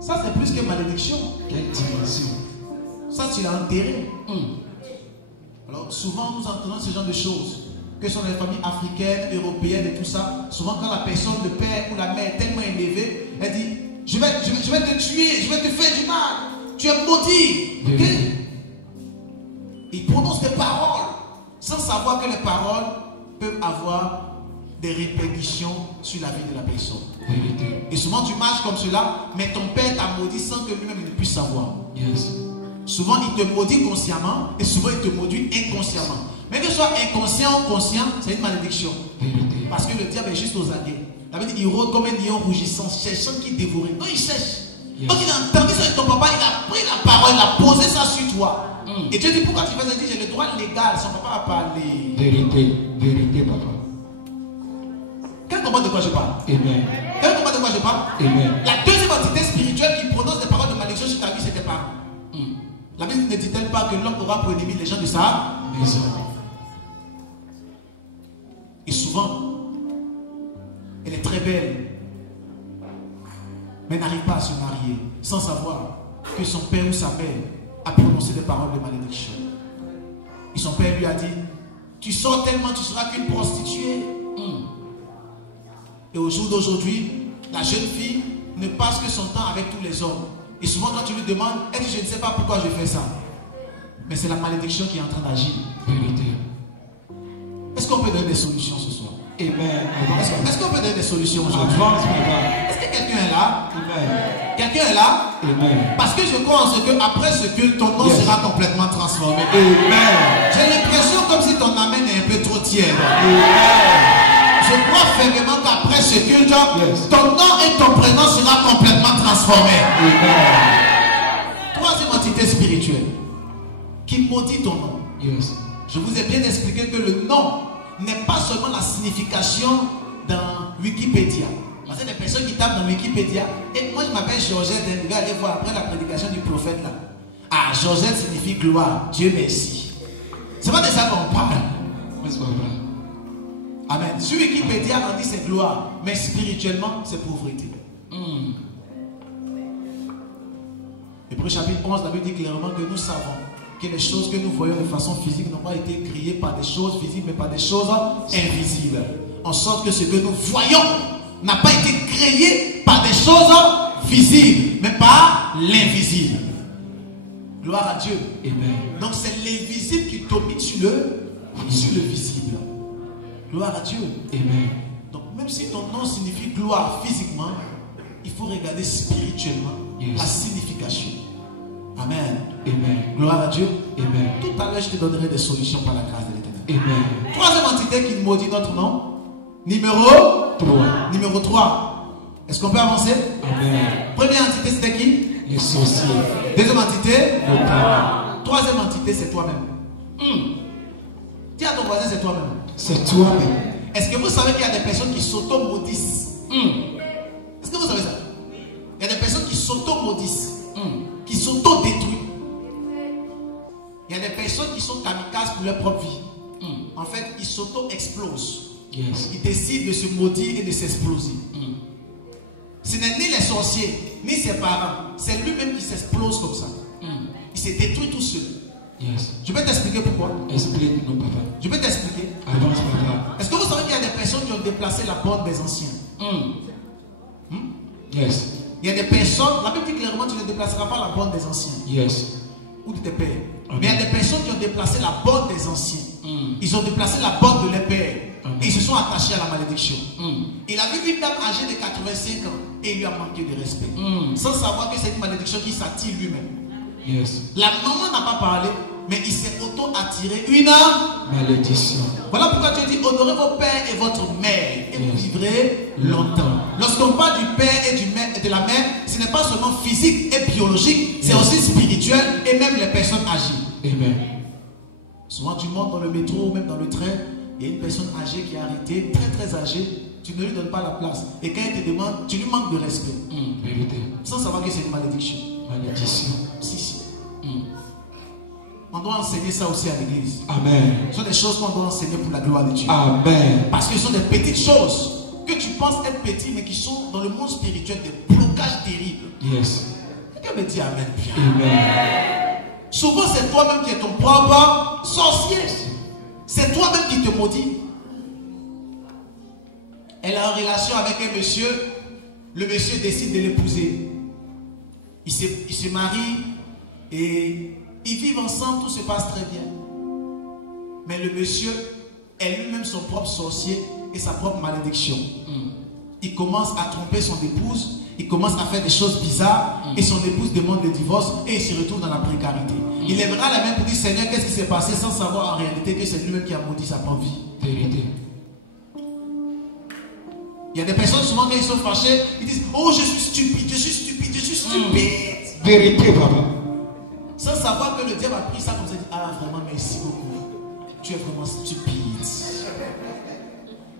Ça c'est plus que malédiction. Quelle dimension. Ça tu l'as enterré. Alors souvent nous entendons ce genre de choses. Que sont les familles africaines, européennes et tout ça. Souvent quand la personne, le père ou la mère est tellement élevée, elle dit, je vais te tuer, je vais te faire du mal. Tu es maudit. Okay? Il prononce des paroles sans savoir que les paroles peuvent avoir des répercussions sur la vie de la personne. Vérité. Et souvent tu marches comme cela, mais ton père t'a maudit sans que lui-même ne puisse savoir. Yes. Souvent il te maudit consciemment et souvent il te maudit inconsciemment. Mais que ce soit inconscient ou conscient, c'est une malédiction. Vérité. Parce que le diable est juste aux aguets. La Bible dit, il rôde comme un lion rougissant, cherchant qui dévorer. Donc il cherche. Yes. Donc il a entendu ça de ton papa, il a pris la parole, il a posé ça sur toi. Et Dieu dit, pourquoi tu fais ça? Il dit, j'ai le droit légal, son papa a parlé. Vérité. Vérité, papa. Quel comprend de quoi je parle? Amen. Quel comprend de quoi je parle? Amen. La deuxième entité spirituelle qui prononce des paroles de malédiction sur ta vie, c'est tes parents. La Bible ne dit-elle pas que l'homme aura pour ennemi les gens de sa Maison. Et souvent, elle est très belle, mais n'arrive pas à se marier sans savoir que son père ou sa mère a prononcé des paroles de malédiction. Et son père lui a dit, Tu sors tellement, tu seras qu'une prostituée. Et au jour d'aujourd'hui, la jeune fille ne passe que son temps avec tous les hommes. Et souvent quand tu lui demandes, elle dit je ne sais pas pourquoi je fais ça. Mais c'est la malédiction qui est en train d'agir. Vérité. Est-ce qu'on peut donner des solutions ce soir? Amen. Est-ce qu'on peut donner des solutions aujourd'hui? Avance, papa. Est-ce que quelqu'un est là? Amen. Quelqu'un est là? Amen. Parce que je crois en ce que après ce culte, ton nom Yes. sera complètement transformé. Amen. J'ai l'impression comme si ton amène est un peu trop tiède. Amen. Je crois fermement qu'après ce culte, Yes. ton nom et ton prénom sera complètement transformé. Amen. Troisième entité spirituelle qui maudit ton nom. Yes. Je vous ai bien expliqué que le nom n'est pas seulement la signification dans Wikipédia. Parce qu'il y a des personnes qui tapent dans Wikipédia. Et moi je m'appelle Georgette, je vais aller voir après la prédication du prophète là. Ah, Georgette signifie gloire, Dieu merci. C'est pas de ça qu'on parle. Yes, papa. Amen. Sur Wikipédia on dit c'est gloire, mais spirituellement c'est pauvreté. Hébreux chapitre 11, la Bible dit clairement que nous savons que les choses que nous voyons de façon physique n'ont pas été créées par des choses visibles, mais par des choses invisibles. En sorte que ce que nous voyons n'a pas été créé par des choses visibles, mais par l'invisible. Gloire à Dieu. Amen. Donc c'est l'invisible qui domine sur le visible. Gloire à Dieu. Amen. Donc même si ton nom signifie gloire physiquement, il faut regarder spirituellement la signification. Amen. Amen. Gloire à Dieu. Amen. Tout à l'heure, je te donnerai des solutions par la grâce de l'Éternel. Amen. Troisième entité qui maudit notre nom. Numéro 3. Numéro 3. Est-ce qu'on peut avancer? Amen. Première entité, c'était qui? Les sorciers. Deuxième entité? Nos parents. Troisième entité, c'est toi-même. Dis à ton voisin, c'est toi-même. C'est toi-même. Est-ce que vous savez qu'il y a des personnes qui s'auto-maudissent? Est-ce que vous savez ça? Il y a des personnes qui s'auto-maudissent, qui s'auto-détruisent. Il y a des personnes qui sont kamikazes pour leur propre vie. En fait, ils s'auto-explosent. Yes. Ils décident de se maudire et de s'exploser. Ce n'est ni les sorciers, ni ses parents. C'est lui-même qui s'explose comme ça. Il se détruit tout seul. Yes. Je vais t'expliquer pourquoi. Explique-nous, papa. Je vais t'expliquer. Avance, papa. Est-ce que vous savez qu'il y a des personnes qui ont déplacé la porte des anciens? Yes. Il y a des personnes, la Bible dit clairement, tu ne déplaceras pas la borne des anciens Yes. ou de tes pères. Amen. Mais il y a des personnes qui ont déplacé la borne des anciens. Ils ont déplacé la borne de leurs pères. Amen. Et ils se sont attachés à la malédiction. Il a vu une dame âgée de 85 ans et il lui a manqué de respect. Sans savoir que c'est une malédiction qui s'attire lui-même. Yes. La maman n'a pas parlé, mais il s'est auto-attiré une Malédiction. Voilà pourquoi Dieu dit honorez vos pères et votre mère et vous vivrez longtemps. Lorsqu'on parle du père et de la mère, ce n'est pas seulement physique et biologique, c'est aussi spirituel et même les personnes âgées. Amen. Souvent tu montes dans le métro ou même dans le train, il y a une personne âgée qui est arrêtée, très âgée, tu ne lui donnes pas la place. Et quand elle te demande, tu lui manques de respect. Vérité. Sans savoir que c'est une malédiction. Malédiction. Si. On doit enseigner ça aussi à l'église. Amen. Ce sont des choses qu'on doit enseigner pour la gloire de Dieu. Amen. Parce que ce sont des petites choses que tu penses être petites, mais qui sont dans le monde spirituel des blocages terribles. Yes. Quelqu'un me dit Amen. Amen. Souvent, c'est toi-même qui es ton propre sorcier. C'est toi-même qui te maudit. Elle est en relation avec un monsieur. Le monsieur décide de l'épouser. Il se marie et ils vivent ensemble, tout se passe très bien. Mais le monsieur est lui-même son propre sorcier et sa propre malédiction. Il commence à tromper son épouse, il commence à faire des choses bizarres et son épouse demande le divorce et il se retrouve dans la précarité. Il lèvera la main pour dire Seigneur, qu'est-ce qui s'est passé, sans savoir en réalité que c'est lui-même qui a maudit sa propre vie. Vérité. Il y a des personnes souvent quand ils sont fâchés, ils disent oh je suis stupide, je suis stupide, je suis stupide. Vérité, papa. Sans savoir que le diable a pris ça comme ça, il dit ah vraiment merci beaucoup. Tu es vraiment stupide.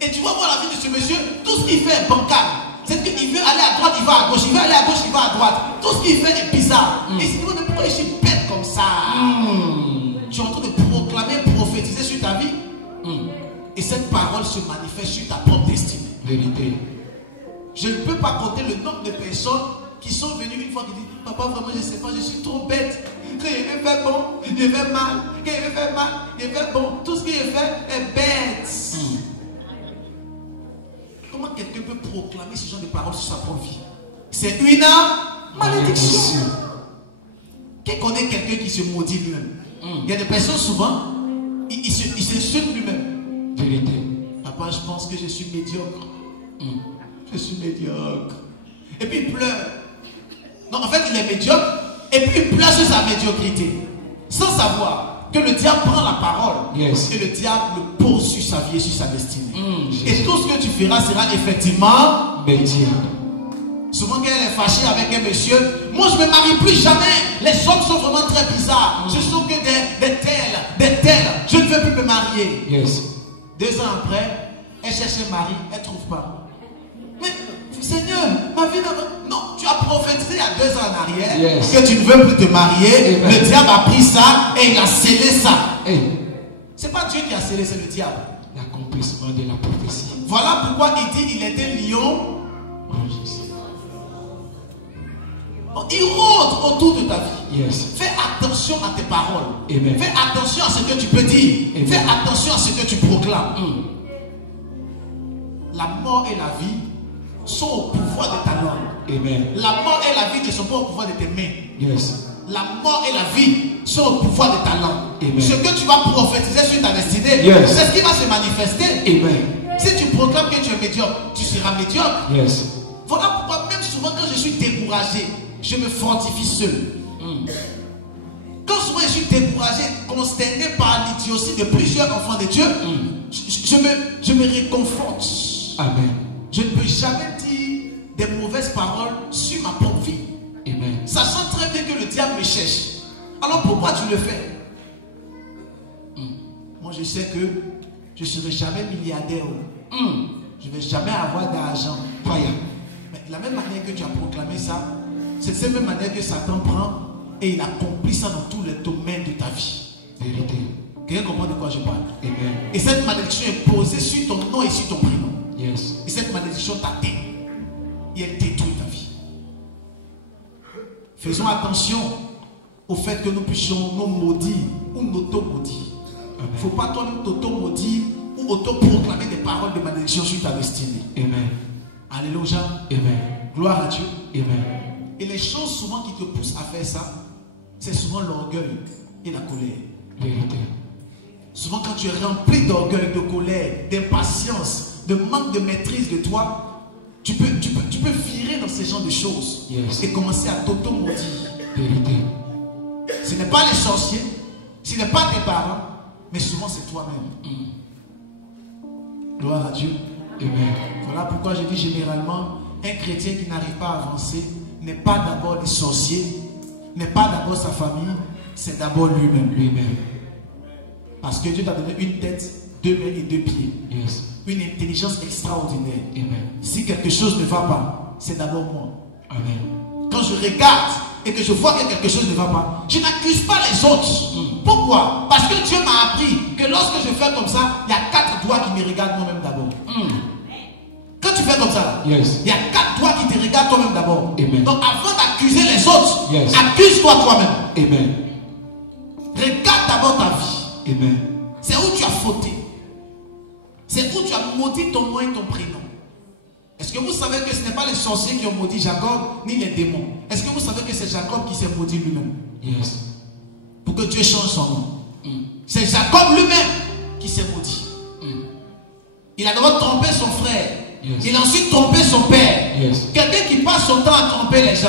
Et tu vas voir la vie de ce monsieur, tout ce qu'il fait est bancal. C'est qu'il veut aller à droite, il va à gauche, il veut aller à gauche, il va à droite. Tout ce qu'il fait est bizarre. Et il se dit pourquoi je suis bête comme ça. Tu es en train de proclamer, prophétiser sur ta vie. Et cette parole se manifeste sur ta propre destinée. Vérité. Je ne peux pas compter le nombre de personnes qui sont venues une fois qui disent papa vraiment je ne sais pas, je suis trop bête. Quand il veut faire bon, il veut mal. Quand il veut faire mal, il veut bon. Tout ce qu'il fait fait est bête. Comment quelqu'un peut proclamer ce genre de paroles sur sa propre vie? C'est une malédiction. Qui connaît quelqu'un qui se maudit lui-même? Il y a des personnes souvent, il s'insulte lui-même. Vérité. Papa, je pense que je suis médiocre. Je suis médiocre. Et puis il pleure. Non, en fait, il est médiocre. Et puis il pleure sur sa médiocrité. Sans savoir que le diable prend la parole. Yes. Et le diable le pose sur sa vie et sur sa destinée. Et tout ce que tu feras sera effectivement médiocre. Souvent quand elle est fâchée avec un monsieur, moi je ne me marie plus jamais. Les hommes sont vraiment très bizarres. Ce sont que des tels. Je ne veux plus me marier. Yes. 2 ans après, elle cherche un mari, elle ne trouve pas. Mais Seigneur, ma vie n'a... Non, tu as prophétisé il y a 2 ans en arrière, yes, que tu ne veux plus te marier. Amen. Le diable a pris ça et il a scellé ça. Hey. C'est pas Dieu qui a scellé, c'est le diable. L'accomplissement de la prophétie. Voilà pourquoi il dit il était lion. Il rôde autour de ta vie. Yes. Fais attention à tes paroles. Amen. Fais attention à ce que tu peux dire. Amen. Fais attention à ce que tu proclames. La mort et la vie sont au pouvoir de ta langue. Amen. La mort et la vie ne sont pas au pouvoir de tes mains. Yes. La mort et la vie sont au pouvoir de ta langue. Amen. Ce que tu vas prophétiser sur ta destinée, Yes, c'est ce qui va se manifester. Amen. Si tu proclames que tu es médiocre, tu seras médiocre. Yes. Voilà pourquoi même souvent quand je suis découragé, je me fortifie seul. Quand souvent je suis découragé, consterné par l'idiotie de plusieurs enfants de Dieu, je me réconforte. Amen. Je ne peux jamais dire des mauvaises paroles sur ma propre vie. Amen. Sachant très bien que le diable me cherche. Alors pourquoi tu le fais? Moi je sais que je ne serai jamais milliardaire. Je ne vais jamais avoir d'argent. Mais de la même manière que tu as proclamé ça, c'est de cette même manière que Satan prend et il accomplit ça dans tous les domaines de ta vie. Vérité. Quelqu'un comprend de quoi je parle? Amen. Et cette malédiction est posée sur ton nom et sur ton prénom. Yes. Et cette malédiction t'atteint. Et elle détruit ta vie. Faisons attention au fait que nous puissions nous maudire ou nous auto-maudire. Il ne faut pas toi-même t'auto-maudire ou auto-proclamer des paroles de malédiction sur ta destinée. Amen. Alléluia. Amen. Gloire à Dieu. Amen. Et les choses souvent qui te poussent à faire ça, c'est souvent l'orgueil et la colère. Vérité. Souvent quand tu es rempli d'orgueil, de colère, d'impatience, de manque de maîtrise de toi, tu peux virer dans ces genres de choses. Yes. Et commencer à t'auto-maudire. Vérité. Ce n'est pas les sorciers, ce n'est pas tes parents, mais souvent c'est toi-même. Gloire à Dieu. Amen. Voilà pourquoi je dis généralement, un chrétien qui n'arrive pas à avancer n'est pas d'abord des sorciers, n'est pas d'abord sa famille, c'est d'abord lui-même. Lui-même. Parce que Dieu t'a donné une tête, 2 mains et 2 pieds. Yes. Une intelligence extraordinaire. Amen. Si quelque chose ne va pas, c'est d'abord moi. Amen. Quand je regarde et que je vois que quelque chose ne va pas, je n'accuse pas les autres. Pourquoi? Parce que Dieu m'a appris que lorsque je fais comme ça, il y a 4 doigts qui me regardent moi-même d'abord. Quand tu fais comme ça, Yes. il y a 4 doigts qui te regardent toi-même d'abord. Amen. Donc avant d'accuser les autres, Yes. accuse-toi toi-même. Amen. Regarde d'abord ta vie. Amen. C'est où tu as fauté. C'est où tu as maudit ton nom et ton prénom. Est-ce que vous savez que ce n'est pas les sorciers qui ont maudit Jacob, ni les démons? Est-ce que vous savez que c'est Jacob qui s'est maudit lui-même? Yes. Pour que Dieu change son nom. C'est Jacob lui-même qui s'est maudit. Il a d'abord trompé son frère. Yes. Il a ensuite trompé son père. Yes. Quelqu'un qui passe son temps à tromper les gens,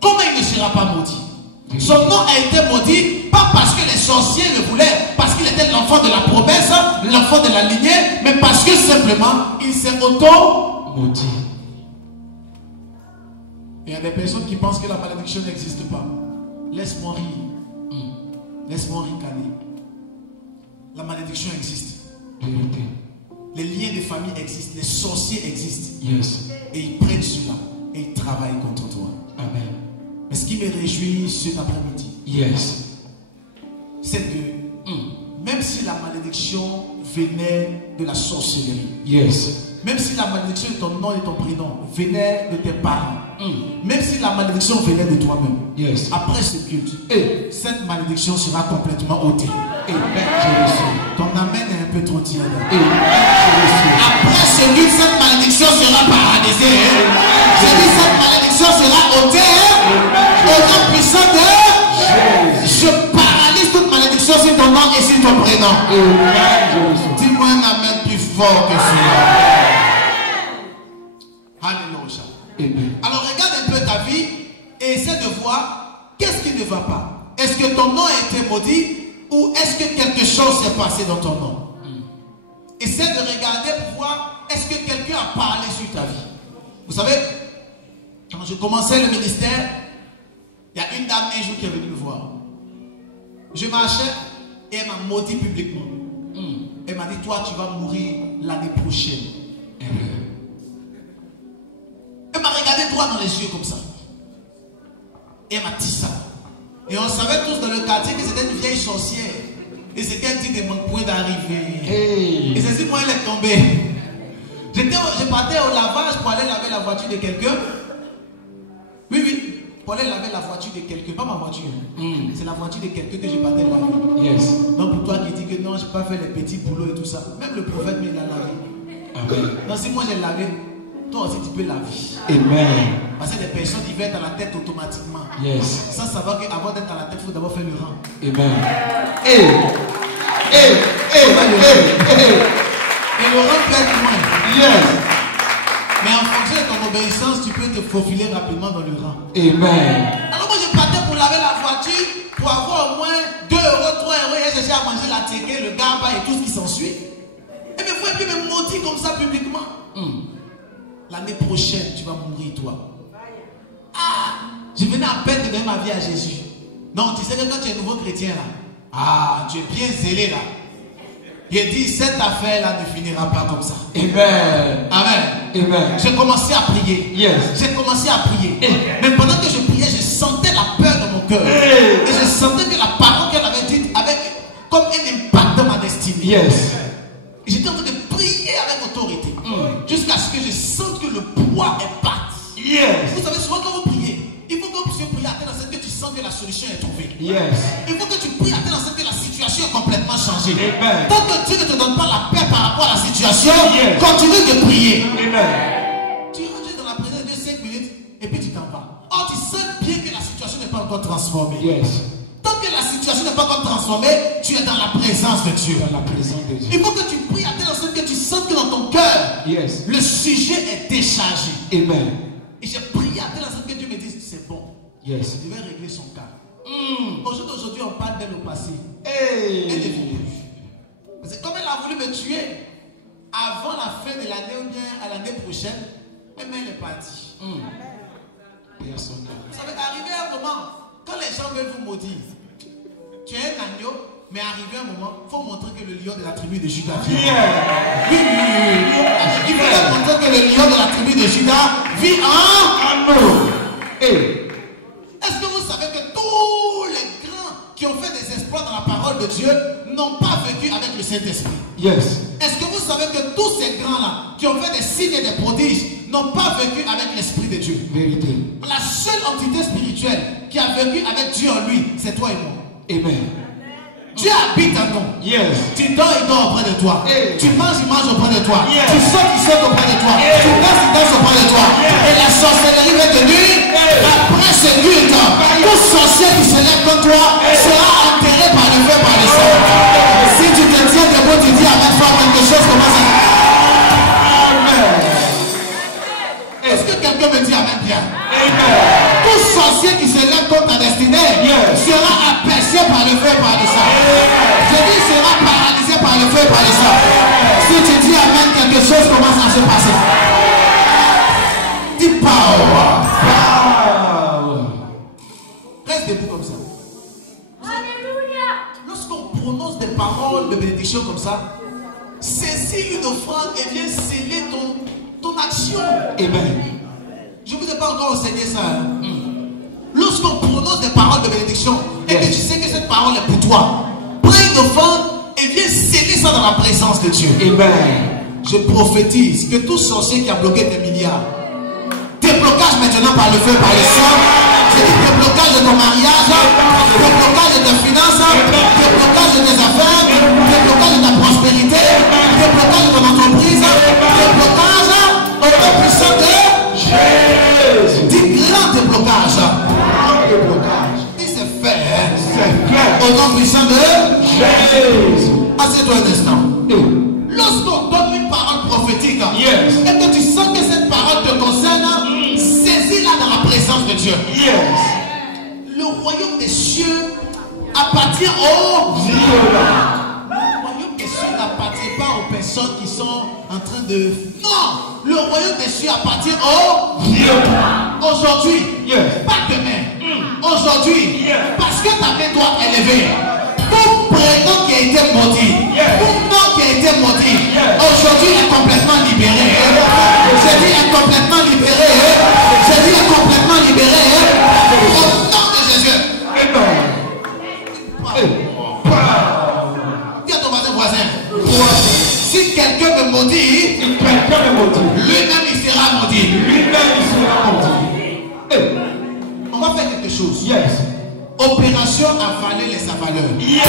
comment il ne sera pas maudit? Son nom a été maudit, pas parce que les sorciers le voulaient, parce qu'il était l'enfant de la promesse, l'enfant de la lignée, mais parce que simplement, il s'est Maudit. Il y a des personnes qui pensent que la malédiction n'existe pas. Laisse-moi rire. Laisse-moi ricaner. La malédiction existe. Vérité. Les liens de famille existent. Les sorciers existent. Yes. Et ils prennent cela. Et ils travaillent contre toi. Amen. Mais ce qui me réjouit cet après-midi, Yes. c'est que même si la malédiction venait de la sorcellerie, Yes. même si la malédiction de ton nom et ton prénom venait de tes parents, même si la malédiction venait de toi-même, Yes. après ce culte, cette malédiction sera complètement ôtée. Amen. Ton amen est un peu trop tiède. Amen. Après celui, cette malédiction sera paralysée. J'ai dit cette malédiction sera ôtée. Au nom puissant de je paralyse toute malédiction sur ton nom et sur ton prénom. Dis-moi un amen plus fort que celui-là. Alléluia. Alors regarde un peu ta vie et essaie de voir qu'est-ce qui ne va pas. Est-ce que ton nom a été maudit ou est-ce que quelque chose s'est passé dans ton nom? Essaie de regarder pour voir est-ce que quelqu'un a parlé sur ta vie. Vous savez, quand je commençais le ministère, il y a une dame un jour qui est venue me voir. Je marchais et elle m'a maudit publiquement. Elle m'a dit, toi tu vas mourir l'année prochaine. Elle m'a regardé droit dans les yeux comme ça. Et elle m'a dit ça. Et on savait tous dans le quartier que c'était une vieille sorcière. Et c'est qu'elle dit que mon point d'arriver. Et c'est si moi elle est tombée. Je partais au lavage pour aller laver la voiture de quelqu'un. Oui. Pour aller laver la voiture de quelqu'un. Pas ma voiture. C'est la voiture de quelqu'un que je partais laver. Donc pour toi qui dis que non, je n'ai pas fait les petits boulots et tout ça. Même le prophète me l'a lavé. Donc si moi j'ai lavé, toi aussi tu peux laver. Amen. Parce que les personnes y viennent dans la tête automatiquement. Sans savoir qu'avant d'être dans la tête, il faut d'abord faire le rang. Amen. Et le rang peut être loin. Mais en fonction de ton obéissance, tu peux te faufiler rapidement dans le rang. Amen. Alors moi je partais pour laver la voiture, pour avoir au moins 2 €, 3 €, et j'ai cherché à manger la téké, le gaba et tout ce qui s'ensuit. Et mes frères qui me maudit comme ça publiquement. L'année prochaine, tu vas mourir toi. Je venais à peine de donner ma vie à Jésus. Non, tu sais que quand tu es nouveau chrétien là, tu es bien zélé là. Il dit, cette affaire-là ne finira pas comme ça. Amen. J'ai commencé à prier. J'ai commencé à prier. Mais pendant que je priais, je sentais la peur dans mon cœur. Et je sentais que la parole qu'elle avait dite avait comme un impact dans ma destinée. Et j'étais en train de prier avec autorité. Jusqu'à ce que je sente que le poids est parti. Vous savez, souvent quand vous priez, il faut que vous puissiez prier à telle enseigne que tu sens que la solution est trouvée. Il faut que tu pries à telle enseigne que la situation est complètement changée. Tant que Dieu ne te donne pas la paix par rapport à la situation, continue de prier. Tu rentres dans la présence de Dieu 5 minutes et puis tu t'en vas. Or, tu sens bien que la situation n'est pas encore transformée. Tant que la situation n'est pas encore transformée, tu es dans la présence de Dieu. Il faut que tu pries à telle enseigne que tu sens que dans ton cœur, le sujet est déchargé. Et j'ai prié à telle enseigne que Dieu me dise c'est bon. Je vais régler son cas. Aujourd'hui, on parle d'elle au passé. Elle est venue. Parce que comme elle a voulu me tuer avant la fin de l'année ou bien à l'année prochaine, elle est partie. Ça va arriver un moment, quand les gens veulent vous maudire, tu es un agneau, mais arrivé un moment, il faut montrer que le lion de la tribu de Juda vit. Oui. Il faut montrer que le lion de la tribu de Juda vit en nous. Est-ce que vous savez que tous les grands qui ont fait des exploits dans la parole de Dieu n'ont pas vécu avec le Saint-Esprit? Est-ce que vous savez que tous ces grands-là qui ont fait des signes et des prodiges n'ont pas vécu avec l'Esprit de Dieu? La seule entité spirituelle qui a vécu avec Dieu en lui, c'est toi et moi. Dieu habite en nous. Tu dors, il dort auprès de toi. Tu manges, il mange auprès de toi. Tu sautes, il saute auprès de toi. Tu danses, il danse auprès de toi. Et la sorcellerie va te nuire. Après ce culte, tout sorcier qui se lève contre toi sera enterré par le feu, par le sang. Si tu te tiens debout, tu dis avec foi quelque chose commence à... Est-ce que quelqu'un me dit amen bien? Tout sorcier qui se lève contre ta destinée sera aperçu par le feu et par le sang. Je dis sera paralysé par le feu et par le sang. Si tu dis amen, quelque chose commence à se passer. Dis power. Reste debout comme ça. Lorsqu'on prononce des paroles de bénédiction comme ça, saisis une offrande et viens sceller ton action. Je ne vous ai pas encore enseigné ça. Lorsqu'on prononce des paroles de bénédiction et que tu sais que cette parole est pour toi, prends une offrande et viens sceller ça dans la présence de Dieu. Je prophétise que tout sorcier qui a bloqué tes milliards, déblocage maintenant par le feu, par le sang. Je dis déblocage de ton mariage, déblocage de tes finances, déblocage de tes affaires, déblocage de ta prospérité, Assieds-toi un instant. Lorsqu'on donne une parole prophétique, Yes. et que tu sens que cette parole te concerne, saisis-la dans la présence de Dieu. Yes. Le royaume des cieux appartient au Violent. Le royaume des cieux n'appartient pas aux personnes qui sont en train de... Non! Le royaume des cieux appartient au Violent. aujourd'hui. Yes. Pas demain. Aujourd'hui. Yes. Parce que ta main doit élever. Tout prénom qui a été maudit. Yes. Tout nom qui a été maudit. Yes. Aujourd'hui est complètement libéré. J'ai dit est complètement libéré. J'ai dit est complètement libéré. Au nom de Jésus. Dis à ton voisin. Si quelqu'un me maudit, lui-même il sera maudit. On va faire quelque chose. Yes. Opération avaler les avaleurs. Yes.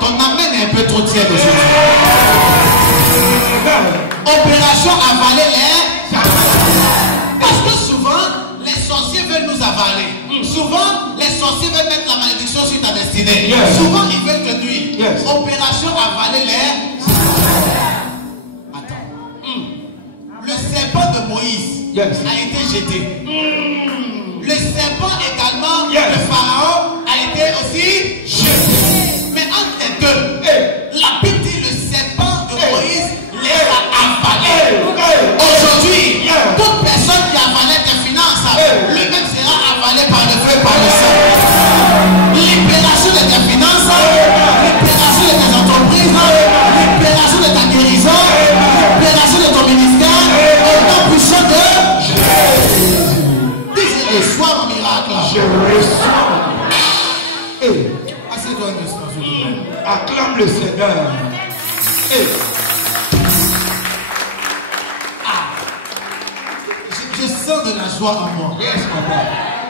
Ton amen est un peu trop tiède aujourd'hui. Opération avaler les avaleurs. Parce que souvent, les sorciers veulent nous avaler. Souvent, les sorciers veulent mettre la malédiction sur ta destinée. Yes. Souvent, ils veulent te nuire. Yes. Opération avaler les avaleurs. Attends. Le serpent de Moïse Yes. a été jeté. Le serpent également Yes. de Pharaon a été aussi jeté. Mais entre les deux, la Bible dit le serpent de Moïse les a avalés. Aujourd'hui, toute personne qui avalait tes finances, lui-même sera avalé par le feu, par le sang. Libération de tes finances, libération de tes entreprises, libération de ta guérison, libération de ton ministère, au nom puissant de Jésus. Je reçois mon miracle. Je reçois. Assieds-toi un instant, s'il vous plaît. Acclame le Seigneur. Je sens de la joie en moi. Yes, papa.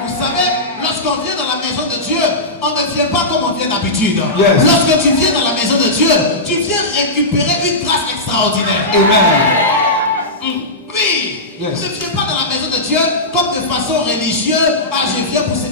Vous savez, lorsqu'on vient dans la maison de Dieu, on ne vient pas comme on vient d'habitude. Yes. Lorsque tu viens dans la maison de Dieu, tu viens récupérer une grâce extraordinaire. Amen. Oui. Yes. Ne viens pas dans la maison de Dieu comme de façon religieuse. Ah, je viens pour... Non.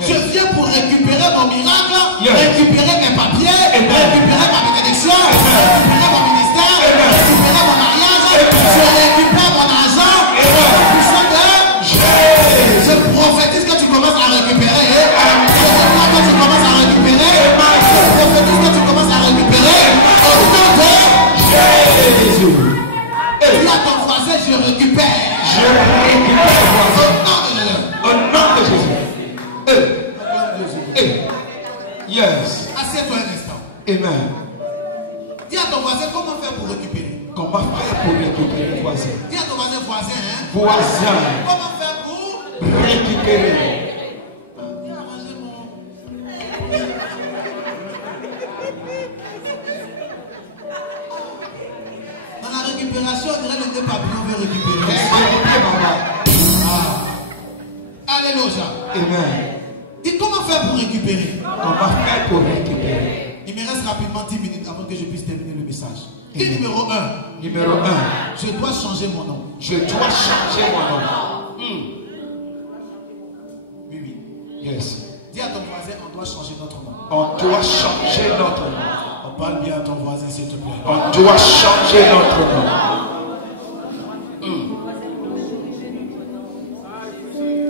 Yes. Je viens pour récupérer mon miracle, Yes. récupérer mes papiers, Amen. récupérer ma bénédiction, Amen. récupérer mon ministère, Amen. récupérer mon mariage, Amen. je récupère mon argent. Amen. Puissant de je prophétise que tu commences à récupérer. Je déclare que tu commences à récupérer. Je prophétise que tu commences à récupérer. Au nom de Jésus. dis à ton voisin, je récupère. Je récupère. Au nom de Jésus. Au nom de Jésus. Yes. Assieds-toi un instant. Amen. Dis à ton voisin comment faire pour récupérer. Comment faire pour récupérer, voisin? Dis à ton voisin, Voisin. comment faire pour Récupérer. Dis à voisin, dans la récupération, on dirait les deux papillons veut récupérer. Alléluia. Amen. Dis comment faire pour récupérer. Comment faire pour récupérer? Il me reste rapidement 10 minutes avant que je puisse terminer le message. Dis Amen. numéro 1. Numéro 1. Je dois changer mon nom. Je dois changer mon nom. Oui. Yes. Dis à ton voisin, on doit changer notre nom. On doit changer notre nom. On parle bien à ton voisin, s'il te plaît. On doit changer notre nom.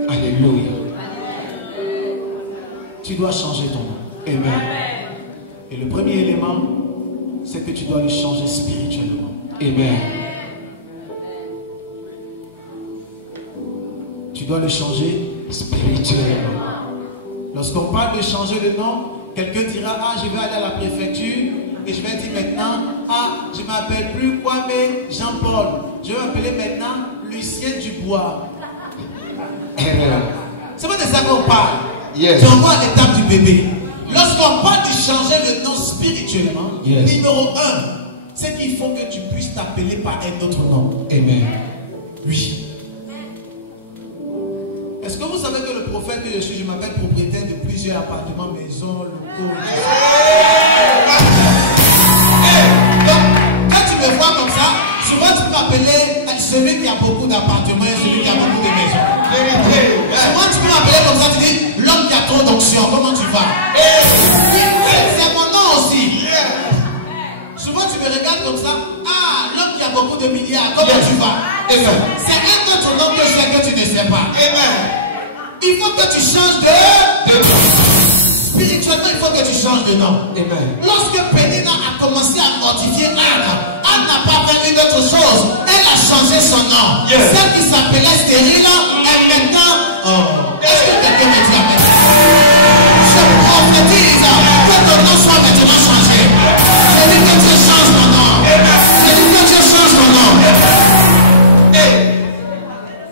Alléluia. Tu dois changer ton nom. Amen. Et le premier élément, c'est que tu dois le changer spirituellement. Amen. Tu dois le changer Spirituellement. Lorsqu'on parle de changer le nom, quelqu'un dira, ah, je vais aller à la préfecture et je vais dire maintenant, ah, je ne m'appelle plus Kwame Jean-Paul. Je vais m'appeler maintenant Lucien Dubois. Erreur. C'est pas de ça qu'on parle. Yes. Tu envoies à l'étape du bébé. Lorsqu'on parle de changer le nom spirituellement, Yes. numéro 1, c'est qu'il faut que tu puisses t'appeler par un autre nom. Amen. Oui. Est-ce que vous savez que le prophète que je suis, je m'appelle propriétaire de plusieurs appartements, maisons, locaux. Donc, quand tu me vois comme ça, souvent tu peux appeler celui qui a beaucoup d'appartements et celui qui a beaucoup de maisons. Moi, tu peux m'appeler comme ça, tu dis l'homme qui a trop d'onction, comment tu vas? nombre de milliards, comment tu vas? Amen. C'est un autre nom que c'est que tu ne sais pas. Amen. Il faut que tu changes de spirituellement, il faut que tu changes de nom. Amen. Lorsque Pénina a commencé à mortifier Anne, Anne n'a pas fait une autre chose. Elle a changé son nom. Yes. Celle qui s'appelait stérile est maintenant. Oh. Est-ce que quelqu'un me dit amen? Je prophétise que ton nom soit maintenant changé. Je dis que Dieu change ton nom. Je dis que Dieu change ton nom.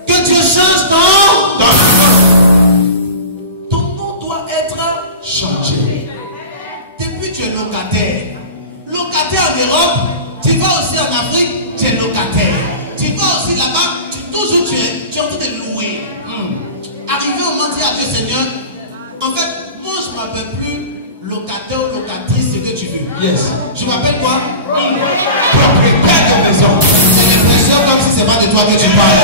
Que Dieu change ton nom. Ton nom doit être changé. Depuis tu es locataire. Locataire en Europe, tu vas aussi en Afrique, tu es locataire. Tu vas aussi là-bas, toujours tu es en train de louer. Arrivé au moment de dire à Dieu Seigneur, en fait, moi je ne m'appelle plus locataire ou locatrice, ce que tu veux. Yes. Je m'appelle quoi? Propriétaire de maison. J'ai l'impression comme si ce n'est pas de toi que tu parles.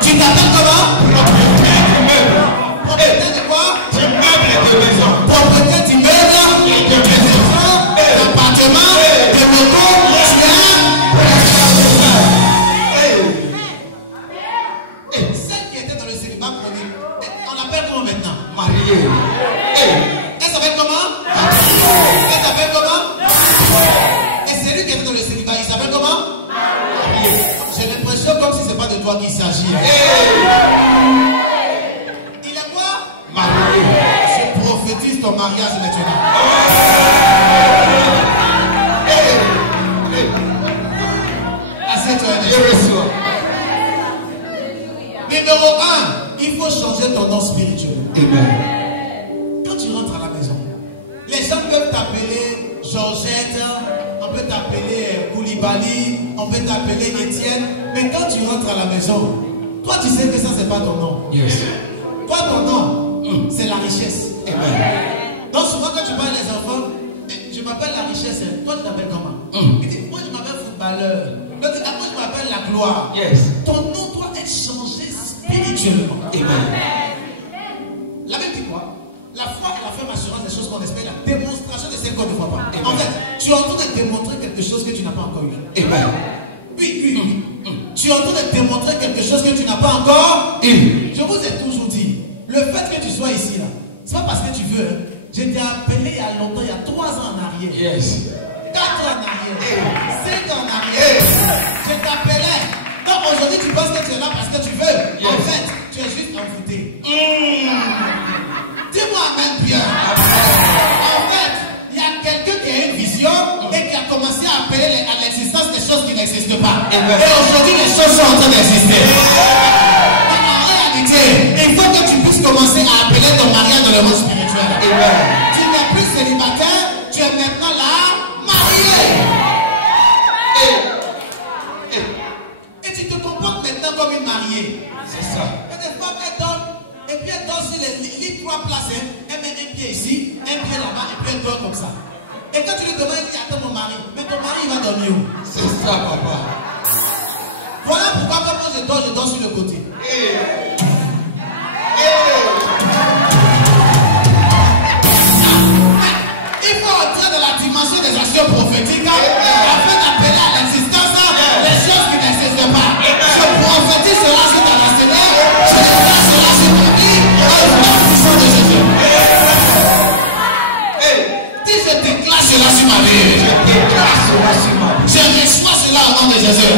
Tu t'appelles comment? Propriétaire du meuble. Propriétaire de quoi? Du meuble et de maison. Propriétaire d'immeuble, de maison, d'appartement, de locaux, celle qui était dans le célibat chronique, on l'appelle comment maintenant? Marié. Elle s'appelle comment? Elle s'appelle comment? Et celui qui était dans le célibat, il s'appelle comment? J'ai l'impression comme si ce n'est pas de toi qu'il s'agit. Il est quoi? Marié. Je prophétise ton mariage maintenant. Assieds-toi. Je reçois. Numéro 1, il faut changer ton nom spirituel. Amen. Quand tu rentres à la maison, les gens peuvent t'appeler Georgette, on peut t'appeler Koulibaly, on peut t'appeler Étienne, mais quand tu rentres à la maison, toi tu sais que ça c'est pas ton nom. Yes. Toi ton nom, c'est la richesse. Amen. Donc souvent quand tu parles les enfants, je m'appelle la richesse, toi tu t'appelles comment? Il dit, moi je m'appelle footballeur. L'autre dit, moi je m'appelle la gloire. Yes. Ton nom doit être changé spirituellement. Amen. La Bible dit quoi? La foi est la ferme assurance des choses qu'on espère, la démonstration de celles qu'on ne voit pas. Amen. En fait, tu es en train de démontrer quelque chose que tu n'as pas encore eu. Amen. Oui. Tu es en train de démontrer quelque chose que tu n'as pas encore eu. Je vous ai toujours dit, le fait que tu sois ici, là, c'est pas parce que tu veux. Je t'ai appelé il y a longtemps, il y a 3 ans en arrière. Yes. 4 ans en arrière. 5 ans en arrière. Je t'appelais. Donc aujourd'hui, tu penses que tu es là parce que tu veux. Yes. En fait, tu es juste envoûté. Dis-moi amen bien. En fait, il y a quelqu'un qui a une vision et qui a commencé à appeler à l'existence des choses qui n'existent pas. Amen. Et aujourd'hui, les choses sont en train d'exister. En réalité, il faut que tu puisses commencer à appeler ton mariage dans le monde spirituel. Amen. Tu n'es plus célibataire, tu es maintenant là, marié. Et tu te comportes maintenant comme une mariée. C'est ça. Et des femmes, elles dorment, et puis elles dorment sur les 3 places. Elle met un pied ici, un pied là-bas, et puis elle dort comme ça. Et quand tu lui demandes, il dit, attends mon mari, mais ton mari il va dormir où? C'est ça, papa. Voilà pourquoi quand je dors sur le côté. Il faut entrer dans la dimension des actions prophétiques afin d'appeler à l'existence les choses qui n'existent pas. Je prophétise cela sur ta nationale, je déclare cela sur ta vie, au nom puissant de Jésus. Dis je déclare cela sur ma vie. Je reçois cela au nom de Jésus.